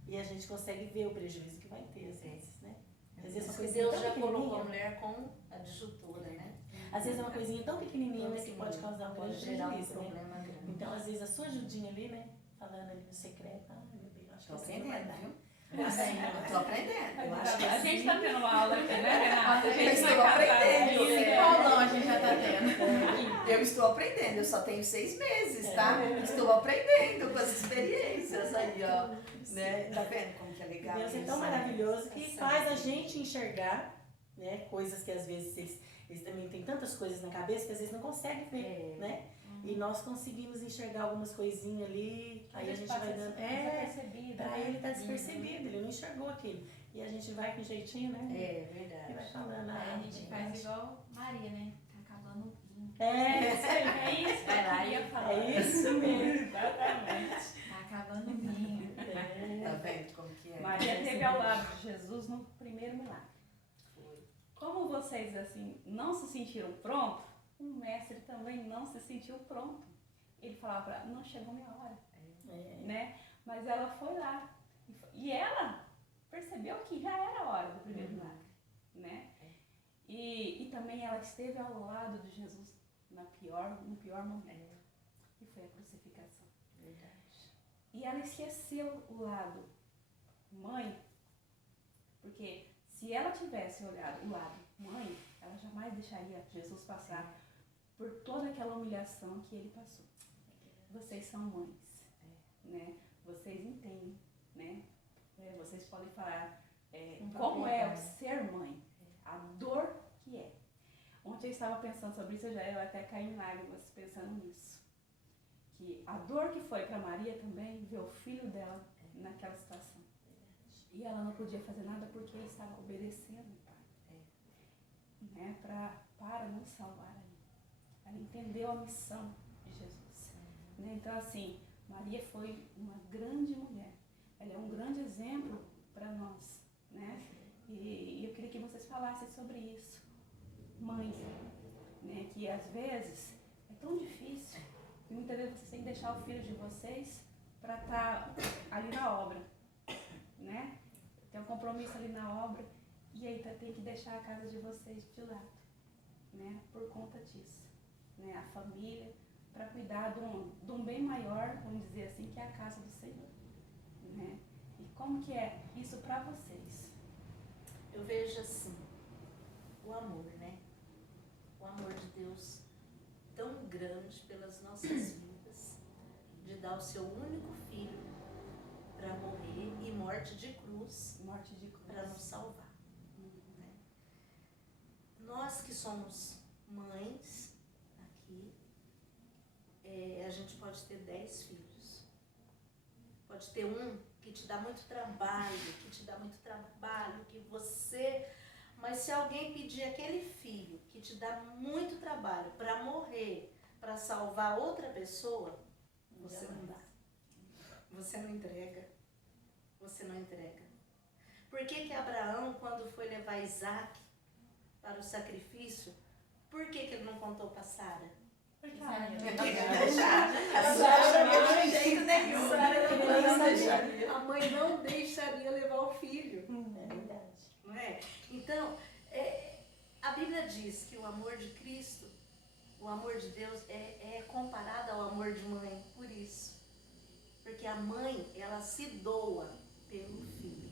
E a gente consegue ver o prejuízo que vai ter às vezes, né? Às vezes uma Porque coisinha Deus tão já colocou a pequenininha, mulher com a disjutora, né? às vezes é uma coisinha tão pequenininha, mas que pode causar um Pode grande gerar um prejuízo, né? problema grande. Então, às vezes, a sua ajudinha ali, né? Falando ali no secreto, meu bem, eu acho que Tô assim não vai aprendendo, dar. viu? Eu tô aprendendo. Eu acho que A gente tá tendo uma aula aqui, né, Renata? A Eu gente estou vai casar aprendendo. aqui, né? Paulão a gente já tá tendo. Eu estou aprendendo, eu só tenho 6 meses, tá? Estou aprendendo com as experiências aí, ó. Né? Tá vendo como que é legal? Deus é isso, tão né? maravilhoso que Essa- faz a gente enxergar, né? Coisas que às vezes eles também têm tantas coisas na cabeça que às vezes não conseguem ver, né? E nós conseguimos enxergar algumas coisinhas ali, aí a gente vai dando. Pra ele tá despercebido, ele não enxergou aquilo. E a gente vai com jeitinho, né? É E verdade. vai falando. Aí a gente faz igual Maria, né? Tá acabando o vinho. É, isso aí. É isso que eu queria falar. É isso mesmo. Exatamente. Tá acabando o vinho. Tá vendo como que é? Maria teve ao lado de Jesus no primeiro milagre. Como vocês assim não se sentiram prontos, o mestre também não se sentiu pronto. Ele falava para ela, não chegou minha hora, né? Mas ela foi lá e ela percebeu que já era a hora do primeiro milagre, né? E também ela esteve ao lado de Jesus no pior momento, que foi a crucificação. Verdade. E ela esqueceu o lado mãe, porque se ela tivesse olhado o lado mãe, ela jamais deixaria Jesus passar por toda aquela humilhação que ele passou. Vocês são mães, né? Vocês entendem, né? Vocês podem falar como é o ser mãe, a dor que é. Ontem eu estava pensando sobre isso, eu até caí em lágrimas pensando nisso. Que a dor que foi para Maria também, ver o filho dela naquela situação. E ela não podia fazer nada porque ele estava obedecendo o pai. Né? Para não salvar ali. Ela entendeu a missão de Jesus. Né? Então, assim, Maria foi uma grande mulher. Ela é um grande exemplo para nós. Né? E eu queria que vocês falassem sobre isso. Mães, né? Que às vezes é tão difícil que muitas vezes vocês têm que deixar o filho de vocês para estar ali na obra. Né? Tem um compromisso ali na obra e aí tem que deixar a casa de vocês de lado. Né? Por conta disso. Né? A família, para cuidar de um bem maior, vamos dizer assim, que é a casa do Senhor. Né? E como que é isso para vocês? Eu vejo assim, o amor, né? O amor de Deus tão grande pelas nossas vidas, de dar o seu único filho para morrer e morte de cruz para nos salvar. Né? Nós que somos mães aqui, a gente pode ter 10 filhos. Pode ter um que te dá muito trabalho, que você... Mas se alguém pedir aquele filho que te dá muito trabalho para morrer, para salvar outra pessoa, você não dá. Você não entrega. Você não entrega. Por que Abraão, quando foi levar Isaac para o sacrifício, por que ele não contou para Sara? Porque A mãe não deixaria levar o filho. É verdade. Não é? Então, a Bíblia diz que o amor de Cristo, o amor de Deus é comparado ao amor de mãe, por isso. Porque a mãe, ela se doa pelo filho.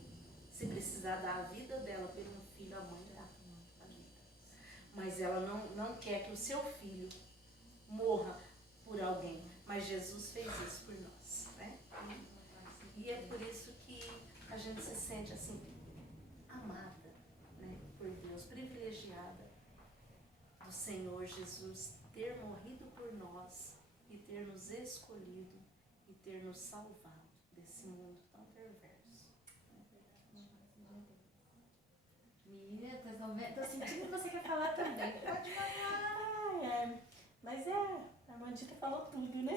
Se precisar dar a vida dela por um filho, a mãe dá a vida. Mas ela não quer que o seu filho morra por alguém. Mas Jesus fez isso por nós. Né? E é por isso que a gente se sente assim, amada, né, por Deus, privilegiada do Senhor Jesus ter morrido por nós e ter nos escolhido e ter nos salvado desse mundo tão perverso. Miriam, tô sentindo que você quer falar também. Pode falar. Mas a Amandita falou tudo, né?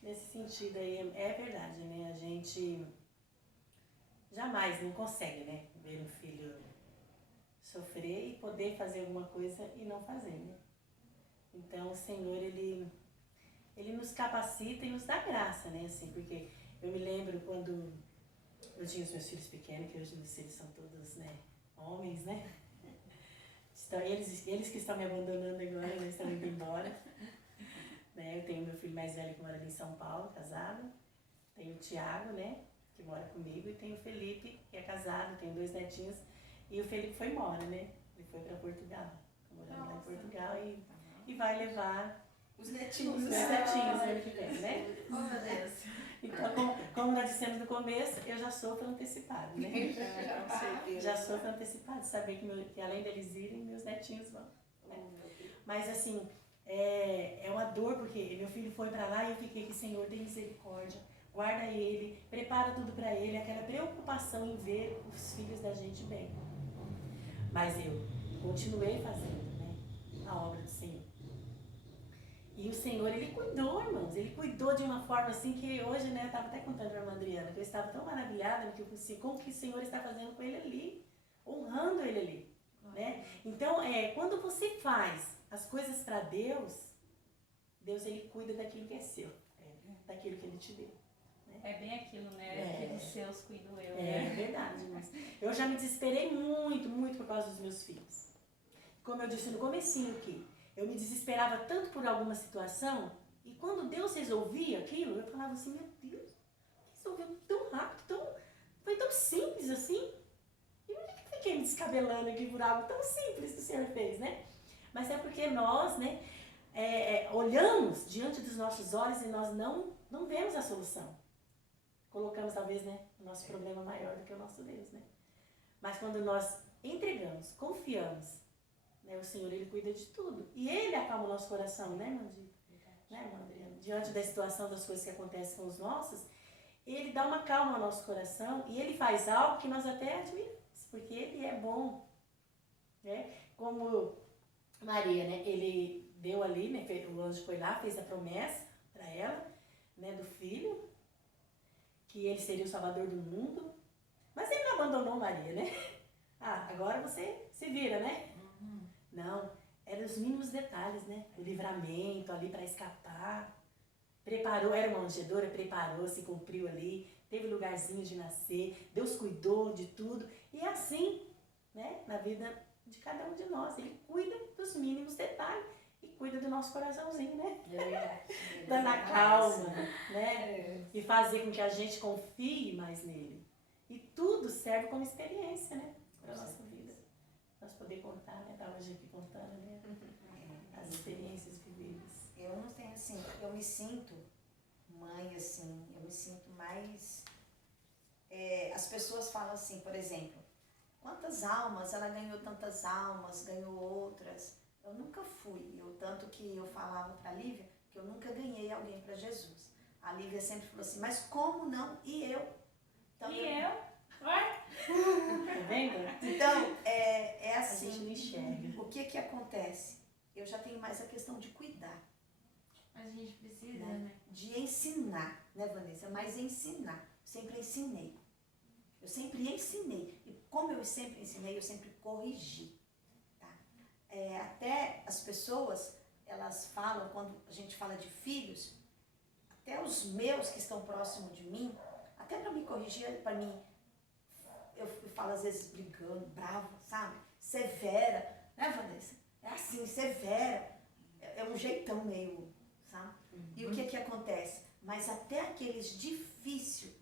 Nesse sentido aí, é verdade, né? A gente jamais não consegue, né? Ver um filho sofrer e poder fazer alguma coisa e não fazer, né? Então o Senhor, Ele nos capacita e nos dá graça, né? Assim, porque eu me lembro quando eu tinha os meus filhos pequenos, que hoje meus filhos são todos, né, homens, né? Então, eles que estão me abandonando agora, né? Estão indo embora. Né? Eu tenho meu filho mais velho que mora ali em São Paulo, casado. Tenho o Tiago, né? Que mora comigo. E tenho o Felipe, que é casado, tenho 2 netinhos. E o Felipe foi embora, né? Ele foi para Portugal. Tá morando lá em Portugal e vai levar Os netinhos. os netinhos ano que vem, né? Oh, meu Deus. Então, como nós dissemos no começo, eu já sofro antecipado, né? Com certeza. Já sofro antecipado, saber que além deles irem, meus netinhos vão. Né? Mas assim, é uma dor, porque meu filho foi para lá e eu fiquei aqui, Senhor, tem misericórdia, guarda ele, prepara tudo para ele, aquela preocupação em ver os filhos da gente bem. Mas eu continuei fazendo, né, a obra do Senhor. E o Senhor, Ele cuidou, irmãos, Ele cuidou de uma forma assim que hoje, né, eu estava até contando para a irmã Adriana, que eu estava tão maravilhada assim, como que o Senhor está fazendo com ele ali, honrando ele ali, né? Então, quando você faz as coisas para Deus, Deus, Ele cuida daquilo que é seu, daquilo que Ele te deu. Né? É bem aquilo, né? Que dos seus cuido eu. É verdade, irmãos. Eu já me desesperei muito, muito por causa dos meus filhos. como eu disse no comecinho aqui, eu me desesperava tanto por alguma situação, e quando Deus resolvia aquilo, eu falava assim, meu Deus, resolveu tão rápido, foi tão simples assim. E por que eu fiquei me descabelando aqui por algo tão simples que o Senhor fez, né? Mas é porque nós, né, olhamos diante dos nossos olhos e nós não vemos a solução. Colocamos talvez, né, o nosso problema maior do que o nosso Deus, né? Mas quando nós entregamos, confiamos, né, o Senhor, Ele cuida de tudo. E Ele acalma o nosso coração, né, Mandinho? Né, irmã Adriana? Diante da situação, das coisas que acontecem com os nossos, Ele dá uma calma ao nosso coração e Ele faz algo que nós até admiramos, porque Ele é bom, né? Como Maria, né, Ele deu ali, né, o anjo foi lá, fez a promessa para ela, né, do filho, que ele seria o salvador do mundo, mas Ele não abandonou Maria, né? Agora você se vira, né? Não, eram os mínimos detalhes, né? O livramento ali para escapar. Preparou, era uma manjedoura, preparou, se cumpriu ali, teve lugarzinho de nascer, Deus cuidou de tudo. E é assim, né? Na vida de cada um de nós, Ele cuida dos mínimos detalhes e cuida do nosso coraçãozinho, né? Dando a calma, né? E fazer com que a gente confie mais nele. E tudo serve como experiência, né? Para a nossa vida. Nós poder contar, né? Tá hoje aqui contando, né? As experiências vividas. Eu não tenho assim, eu me sinto mãe, assim, eu me sinto mais... as pessoas falam assim, por exemplo, quantas almas, ela ganhou tantas almas, ganhou outras. Eu nunca fui, tanto que eu falava para a Lívia que eu nunca ganhei alguém para Jesus. A Lívia sempre falou assim, mas como não? E eu? Então, Ué? Tá vendo? Então, é assim, a gente não enxerga. o que acontece? Eu já tenho mais a questão de cuidar. Mas a gente precisa, né? De ensinar, né, Vanessa? Mas ensinar. Sempre ensinei. Eu sempre ensinei. E como eu sempre ensinei, eu sempre corrigi. Tá? Até as pessoas, elas falam, quando a gente fala de filhos, até os meus que estão próximos de mim, até para me corrigir, para mim, eu falo às vezes brigando, bravo, sabe? Severa, né, Vanessa? É assim, severa. É um jeitão meio, sabe? E o que acontece? Mas até aqueles difíceis,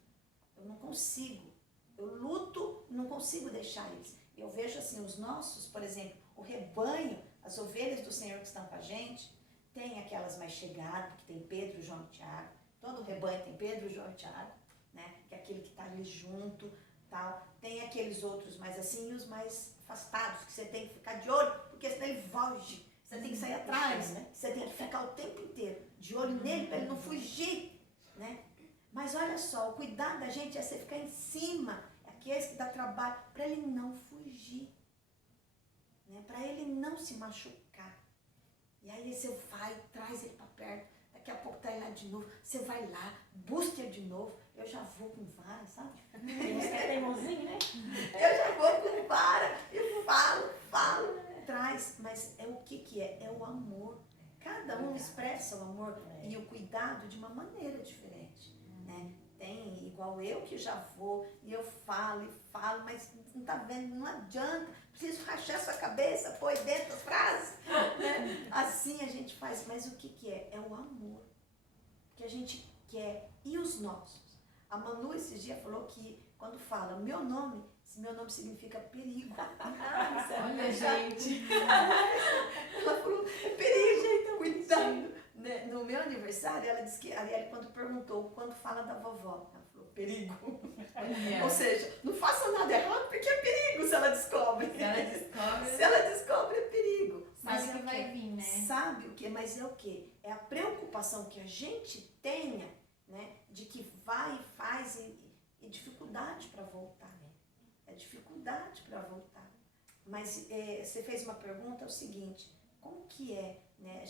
eu não consigo. Eu luto, não consigo deixar eles. Eu vejo assim, os nossos, por exemplo, o rebanho, as ovelhas do Senhor que estão com a gente, tem aquelas mais chegadas, porque tem Pedro, João e Tiago. Todo o rebanho tem Pedro, João e Tiago, né? Que é aquele que está ali junto, tal. Tem aqueles outros mais assim, e os mais afastados, que você tem que ficar de olho, porque senão ele foge. Você tem que sair atrás, né? Você tem que ficar o tempo inteiro de olho nele para ele não fugir, né? Mas olha só, o cuidado da gente é você ficar em cima, aqueles que dá trabalho, para ele não fugir, né? Para ele não se machucar. E aí você vai, traz ele para perto, daqui a pouco tá ele lá de novo, você vai lá, busca ele de novo, eu já vou com vara, sabe? Você é teimosinho, né? Eu já vou com vara e falo, traz, mas é o que é? É o amor. Cada um expressa o amor e o cuidado de uma maneira diferente, né? Tem igual eu que já vou e eu falo, mas não tá vendo, não adianta, preciso rachar sua cabeça, pôr dentro as frases, né? Assim a gente faz, mas o que é? É o amor que a gente quer e os nossos. A Manu esses dias falou que quando fala meu nome significa perigo. Olha, gente. Ela falou, é perigo, cuidado. Né? No meu aniversário, ela disse que a Arielle, quando perguntou quando fala da vovó, ela falou, perigo. Ou seja, não faça nada errado porque é perigo se ela descobre. Se ela descobre, é perigo. Mas Mas que vai vir, né? Sabe o que? Mas é o quê? É a preocupação que a gente tenha, né? De que vai e faz e dificuldade para voltar. É dificuldade para voltar. Mas você fez uma pergunta, é o seguinte, como que é, né?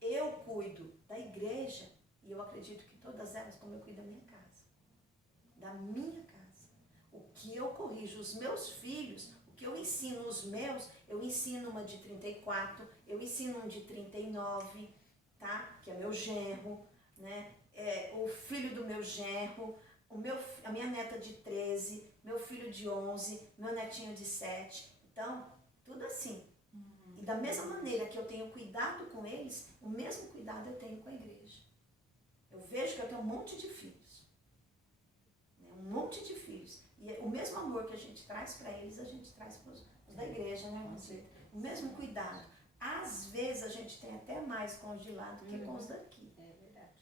Eu cuido da igreja e eu acredito que todas elas, como eu cuido da minha casa. Da minha casa. O que eu corrijo os meus filhos, o que eu ensino os meus, eu ensino uma de 34, eu ensino um de 39, tá? Que é meu genro, né? O filho do meu genro, a minha neta de 13, meu filho de 11, meu netinho de 7. Então, tudo assim. E da mesma maneira que eu tenho cuidado com eles, o mesmo cuidado eu tenho com a igreja. Eu vejo que eu tenho um monte de filhos. Né? Um monte de filhos. E o mesmo amor que a gente traz para eles, a gente traz para os da igreja, né, irmã? O mesmo cuidado. Às vezes a gente tem até mais com os de lá do que com os daqui. É verdade.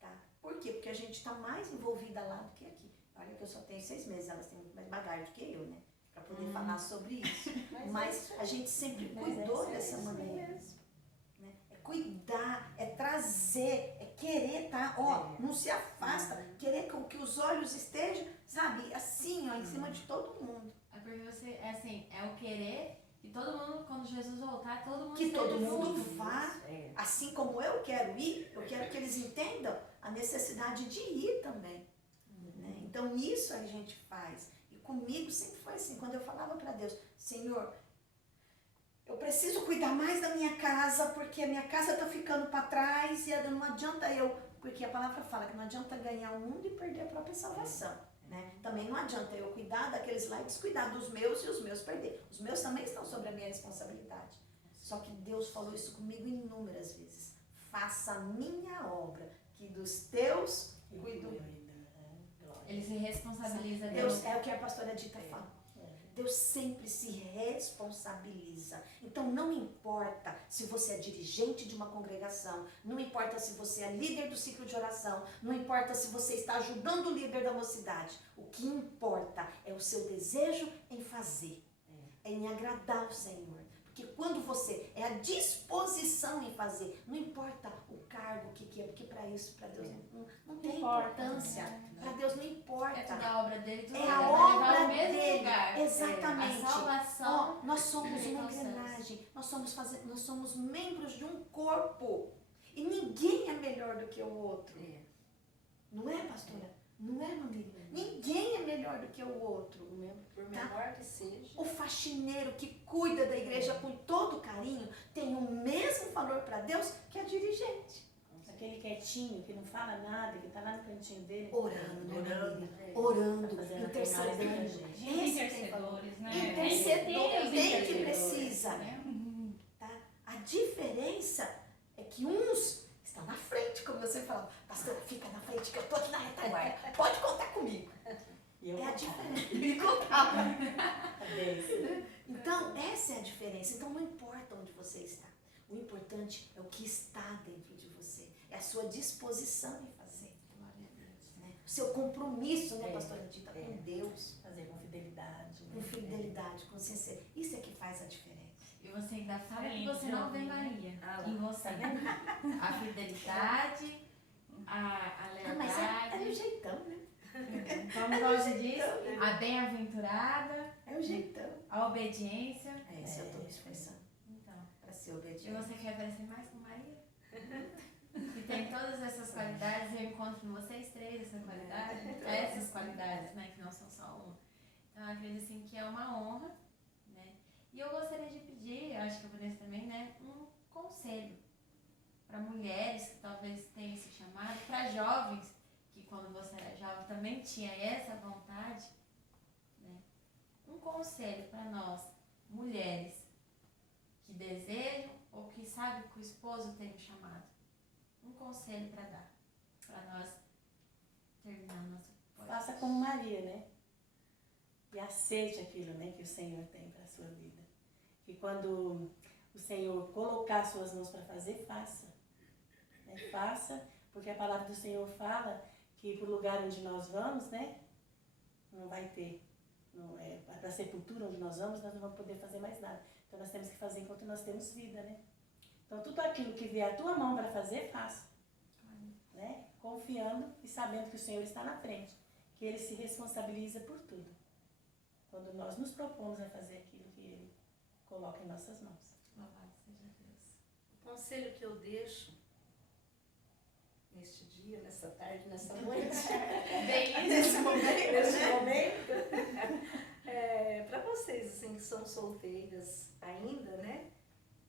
Tá? Por quê? Porque a gente está mais envolvida lá do que aqui. Olha que eu só tenho 6 meses, elas têm muito mais bagagem do que eu, né? Para poder falar sobre isso. Mas a gente sempre cuidou dessa maneira. Né? É cuidar, é trazer, é querer, tá? Ó, não se afasta. Querer que os olhos estejam, sabe, assim, ó, em cima de todo mundo. É porque você, é assim, é o querer que todo mundo, quando Jesus voltar, todo mundo Que esteja todo mundo junto. vá. Assim como eu quero ir, eu quero que eles entendam a necessidade de ir também. Né? Então, isso a gente faz. E comigo sempre foi assim, quando eu falava para Deus, Senhor, eu preciso cuidar mais da minha casa, porque a minha casa está ficando para trás e não adianta eu, porque a palavra fala que não adianta ganhar o mundo e perder a própria salvação. Né? Também não adianta eu cuidar daqueles lá e descuidar dos meus e os meus perder. Os meus também estão sobre a minha responsabilidade. Só que Deus falou isso comigo inúmeras vezes. Faça a minha obra, que dos teus cuido. Ele se responsabiliza Deus é o que a pastora Dita fala. Deus sempre se responsabiliza. Então não importa se você é dirigente de uma congregação, não importa se você é líder do ciclo de oração, não importa se você está ajudando o líder da mocidade. O que importa é o seu desejo em fazer, em agradar o Senhor. Porque quando você é a disposição em fazer, não importa o cargo, o que é, porque para isso, para Deus não tem importância. Para Deus não importa. É toda a obra dele, tudo É a vai obra levar ao mesmo dele. lugar. Exatamente. A salvação. Ó, nós somos uma processo. engrenagem, nós somos membros de um corpo. E ninguém é melhor do que o outro. Não é, pastora? Não é, mamília? Ninguém é melhor do que o outro. Por menor que seja. O faxineiro que cuida da igreja com todo carinho tem o mesmo valor para Deus que a dirigente. Aquele quietinho, que não fala nada, que está lá no cantinho dele. Orando, fazendo intercedendo. a gente. Intercedores, né? Intercedor, tem que precisa. Né? Tá? A diferença é que uns estão na frente, como você falava. Pastor, fica na frente que eu tô aqui na retaguarda. Pode contar comigo. É a diferença. Me contava. Então, essa é a diferença. Então, não importa onde você está. O importante é o que está dentro de você. É a sua disposição em fazer. Né? O seu compromisso, né, pastora Dita, com Deus. Fazer com fidelidade. Com fidelidade, com sinceridade. Isso é que faz a diferença. E você ainda fala que você não vê Maria em você. Tá A fidelidade, a lealdade. Mas é do jeitão, né? Como você diz, a bem-aventurada, É o jeitão. a obediência. É isso, eu estou me esforçando Então, para ser e obediente. você quer parecer mais com Maria? E tem todas essas qualidades, eu encontro em vocês três essas qualidades, né, que não são só uma. Então, eu acredito assim, que é uma honra, né? E eu gostaria de pedir, acho que a Vanessa também, né, um conselho para mulheres que talvez tenham esse chamado, para jovens, que quando você era jovem também tinha essa vontade, né? Um conselho para nós, mulheres, que desejam ou que sabem que o esposo tem um chamado. Um conselho para dar, para nós terminar nosso podcast. Faça como Maria, né? E aceite aquilo, né, que o Senhor tem para a sua vida. Que quando o Senhor colocar suas mãos para fazer, faça. Né? Faça, porque a palavra do Senhor fala que para o lugar onde nós vamos, né, não vai ter, para a sepultura onde nós vamos não vamos poder fazer mais nada. Então nós temos que fazer enquanto nós temos vida, né? Então tudo aquilo que vier a tua mão para fazer, faça. Né? Confiando e sabendo que o Senhor está na frente, que Ele se responsabiliza por tudo. Quando nós nos propomos a fazer aquilo que Ele coloca em nossas mãos. Louvado seja Deus. O conselho que eu deixo neste dia, nessa tarde, nessa noite, nesse momento, para vocês assim, que são solteiras ainda, né?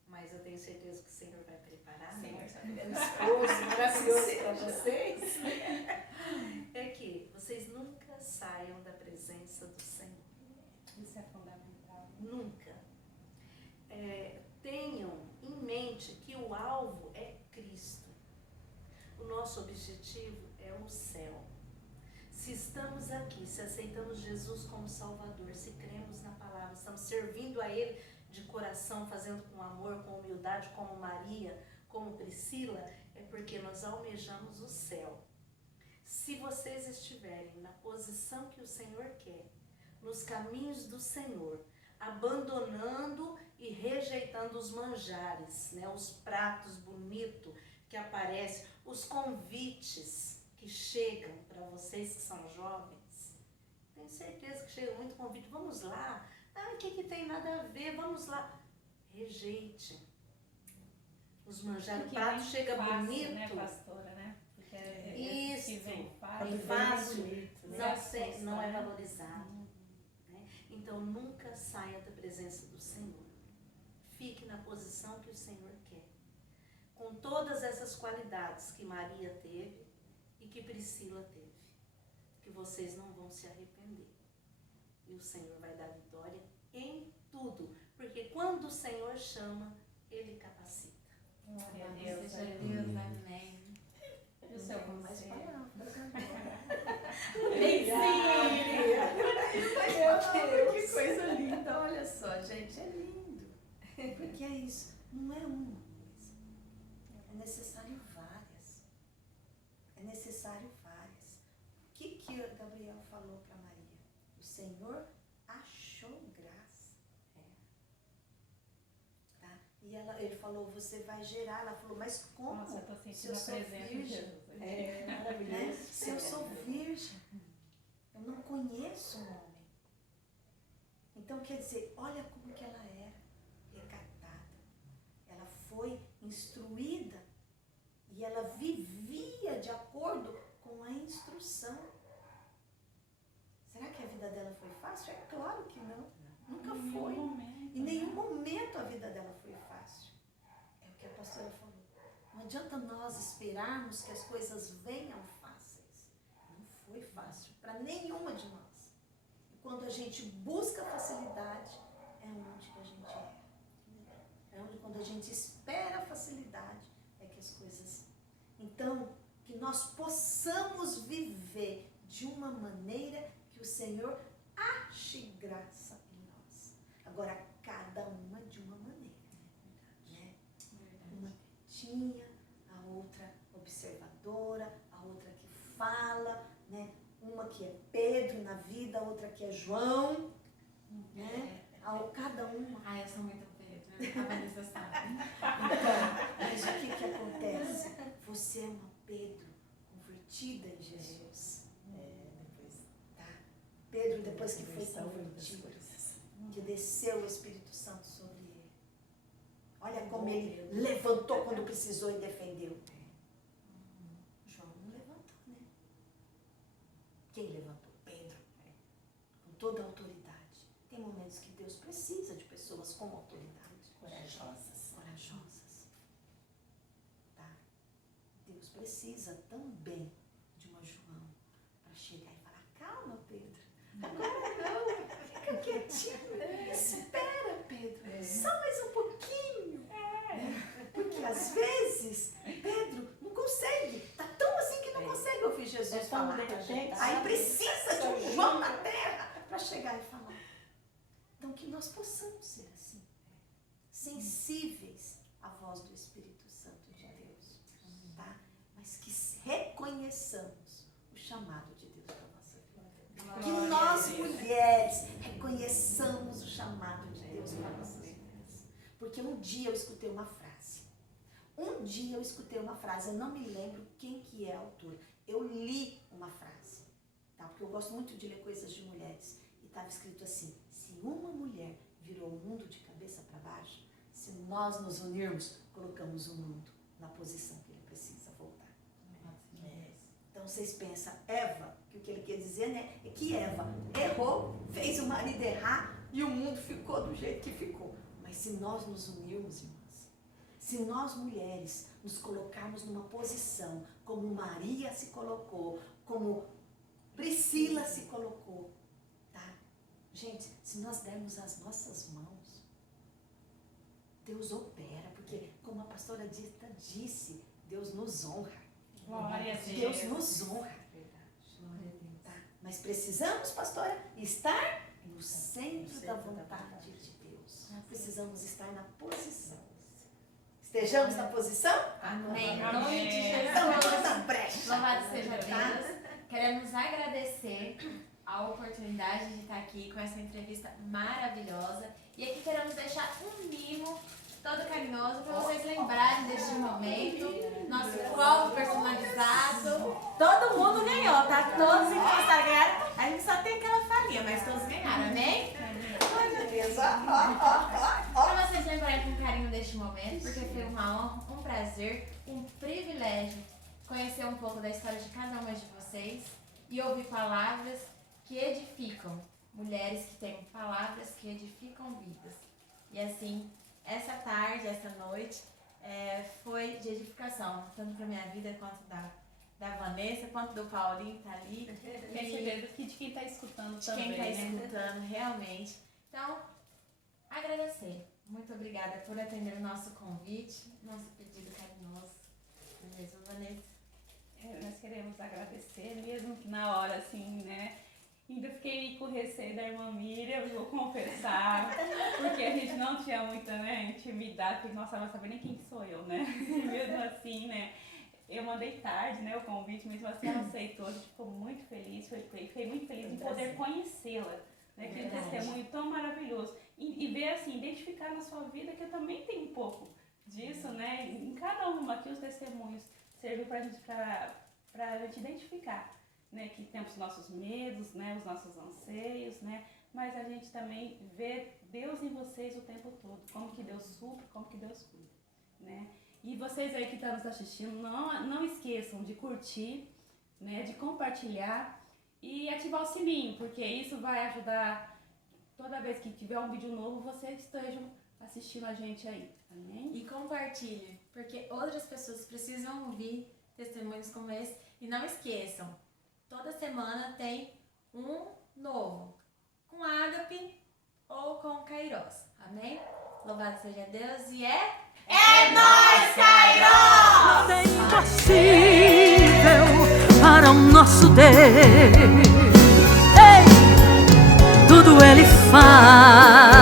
Mas eu tenho certeza que o Senhor vai preparar um esposo maravilhoso para vocês. É que vocês nunca saiam da presença do Senhor. Isso é fundamental. Nunca. tenham em mente que o alvo é Cristo. O nosso objetivo é o céu. Se estamos aqui, se aceitamos Jesus como Salvador, se cremos na palavra, estamos servindo a Ele de coração, fazendo com amor, com humildade, como Maria, como Priscila, é porque nós almejamos o céu. Se vocês estiverem na posição que o Senhor quer, nos caminhos do Senhor, abandonando e rejeitando os manjares, né, os pratos bonitos que aparecem, os convites que chegam para vocês que são jovens. Tenho certeza que chega muito convite. Vamos lá. Ah, o que tem nada a ver? Vamos lá. Rejeite. Os manjares, o prato chega fácil, bonito. Né, pastora, né? Porque Isso. que vem E fácil. fácil não é né? valorizado. Né? Então nunca saia da presença do Senhor. Fique na posição que o Senhor quer. Com todas essas qualidades que Maria teve e que Priscila teve. Que vocês não vão se arrepender. E o Senhor vai dar vitória em tudo. Porque quando o Senhor chama, Ele capacita. Glória a Deus, Deus. seja Deus, amém. E o céu com mais palavras. Que coisa linda, olha só, gente, é lindo. Porque é isso, não é uma coisa. É necessário várias. É necessário várias. O que Gabriel falou para Maria? O Senhor achou graça. Tá? E ele falou, você vai gerar. Ela falou, mas como? Nossa, eu tô Se sentindo eu a sou presença de virgem. Jesus. Né? Se eu sou virgem, eu não conheço um homem. Então, quer dizer, olha como que ela era recatada. Ela foi instruída e ela vivia de acordo com a instrução. Será que a vida dela foi fácil? É claro que não. Nunca foi. Em nenhum momento a vida dela foi fácil. É o que a pastora falou. Não adianta nós esperarmos que as coisas venham fáceis. Não foi fácil para nenhuma de nós. E quando a gente busca facilidade, é onde que a gente erra. É onde quando a gente espera a facilidade, é que as coisas... Então, que nós possamos viver de uma maneira que o Senhor ache graça em nós. Agora, cada uma de uma maneira. Né? Uma quietinha, a outra observadora, a outra que fala, né? Uma que é Pedro na vida, a outra que é João, né? Cada uma. Ai, eu sou muito Pedro, a Vanessa sabe. Então, mas o que acontece? Você é uma Pedro convertida em Jesus. Depois Tá? Pedro, depois que foi convertido, que desceu o Espírito Santo sobre ele. Olha como ele levantou quando precisou e defendeu. João não levantou, né? Quem levantou? Pedro. Com toda a autoridade. Tem momentos que Deus precisa de pessoas com autoridade. Corajosas. Tá? Deus precisa também de uma João para chegar e falar, calma, Pedro. Agora não. Fica quietinho. Espera, Pedro. Só mais um pouquinho. Porque às vezes Pedro não consegue. Está tão assim que não consegue ouvir Jesus falar. Aí precisa de um João na terra para chegar e falar. Então que nós possamos ser assim. Sensíveis à voz do Espírito Santo de Deus. Tá? Mas que reconheçamos o chamado de Deus para a nossa vida. Que nós, mulheres, reconheçamos o chamado de Deus para nossas vidas. Porque um dia eu escutei uma frase. Eu não me lembro quem que é a autora. Eu li uma frase, tá? Porque eu gosto muito de ler coisas de mulheres. E estava escrito assim, se uma mulher virou o mundo de cabeça para baixo, se nós nos unirmos, colocamos o mundo na posição que ele precisa voltar. Então vocês pensam, Eva, que o que ele quer dizer, né, é que Eva errou, fez o marido errar e o mundo ficou do jeito que ficou. Mas se nós nos unirmos, irmãs, se nós mulheres nos colocarmos numa posição como Maria se colocou, como Priscila se colocou, tá? Gente, se nós dermos as nossas mãos, Deus opera, porque como a pastora Dita disse, Deus nos honra. Glória a Deus Deus. nos honra. Tá? Mas precisamos, pastora, estar no centro da vontade de Deus. Precisamos estar na posição. Estejamos na posição? Amém. Em Amém. nome de Então, Jesus. toda brecha. Louvado seja Deus. Queremos agradecer a oportunidade de estar aqui com essa entrevista maravilhosa. E aqui queremos deixar um mimo todo carinhoso para vocês lembrarem deste momento. Nosso copo personalizado. Todo mundo ganhou, tá? Todos que gostaram ganharam. A gente só tem aquela falinha, mas todos ganharam, amém? Ai, meu Deus. Para vocês lembrarem com carinho deste momento, porque foi uma honra, um prazer, um privilégio conhecer um pouco da história de cada uma de vocês e ouvir palavras que edificam. Mulheres que têm palavras que edificam vidas. E assim, essa tarde, essa noite, foi de edificação, tanto para minha vida quanto da Vanessa, quanto do Paulinho que tá ali. Tenho certeza que de quem está escutando De também, quem está né? escutando, realmente. Então, agradecer. Muito obrigada por atender o nosso convite, nosso pedido carinhoso. Não é mesmo, Vanessa? Nós queremos agradecer, mesmo que na hora, assim, né? Ainda fiquei com receio da irmã Miriam, vou confessar, porque a gente não tinha muita, né, intimidade, porque nossa, não sabia nem quem que sou eu, né? Mesmo assim, né? Eu mandei tarde, né, o convite, mesmo assim ela aceitou, a gente ficou muito feliz, fiquei muito feliz em poder conhecê-la, né? Que é um testemunho tão maravilhoso. E ver, assim, identificar na sua vida que eu também tenho um pouco disso, né? Em cada uma aqui os testemunhos serviu pra gente identificar, né, que temos os nossos medos, né, os nossos anseios, né, mas a gente também vê Deus em vocês o tempo todo, como que Deus supre, como que Deus cuida, né. E vocês aí que estão nos assistindo, não esqueçam de curtir, né, de compartilhar e ativar o sininho, porque isso vai ajudar toda vez que tiver um vídeo novo, vocês estejam assistindo a gente aí, amém? E compartilhe, porque outras pessoas precisam ouvir testemunhos como esse. E não esqueçam, toda semana tem um novo, com Ágape ou com Kairos, amém? Louvado seja Deus e é nóis, Kairos! É impossível para o nosso Deus. Ei, tudo Ele faz.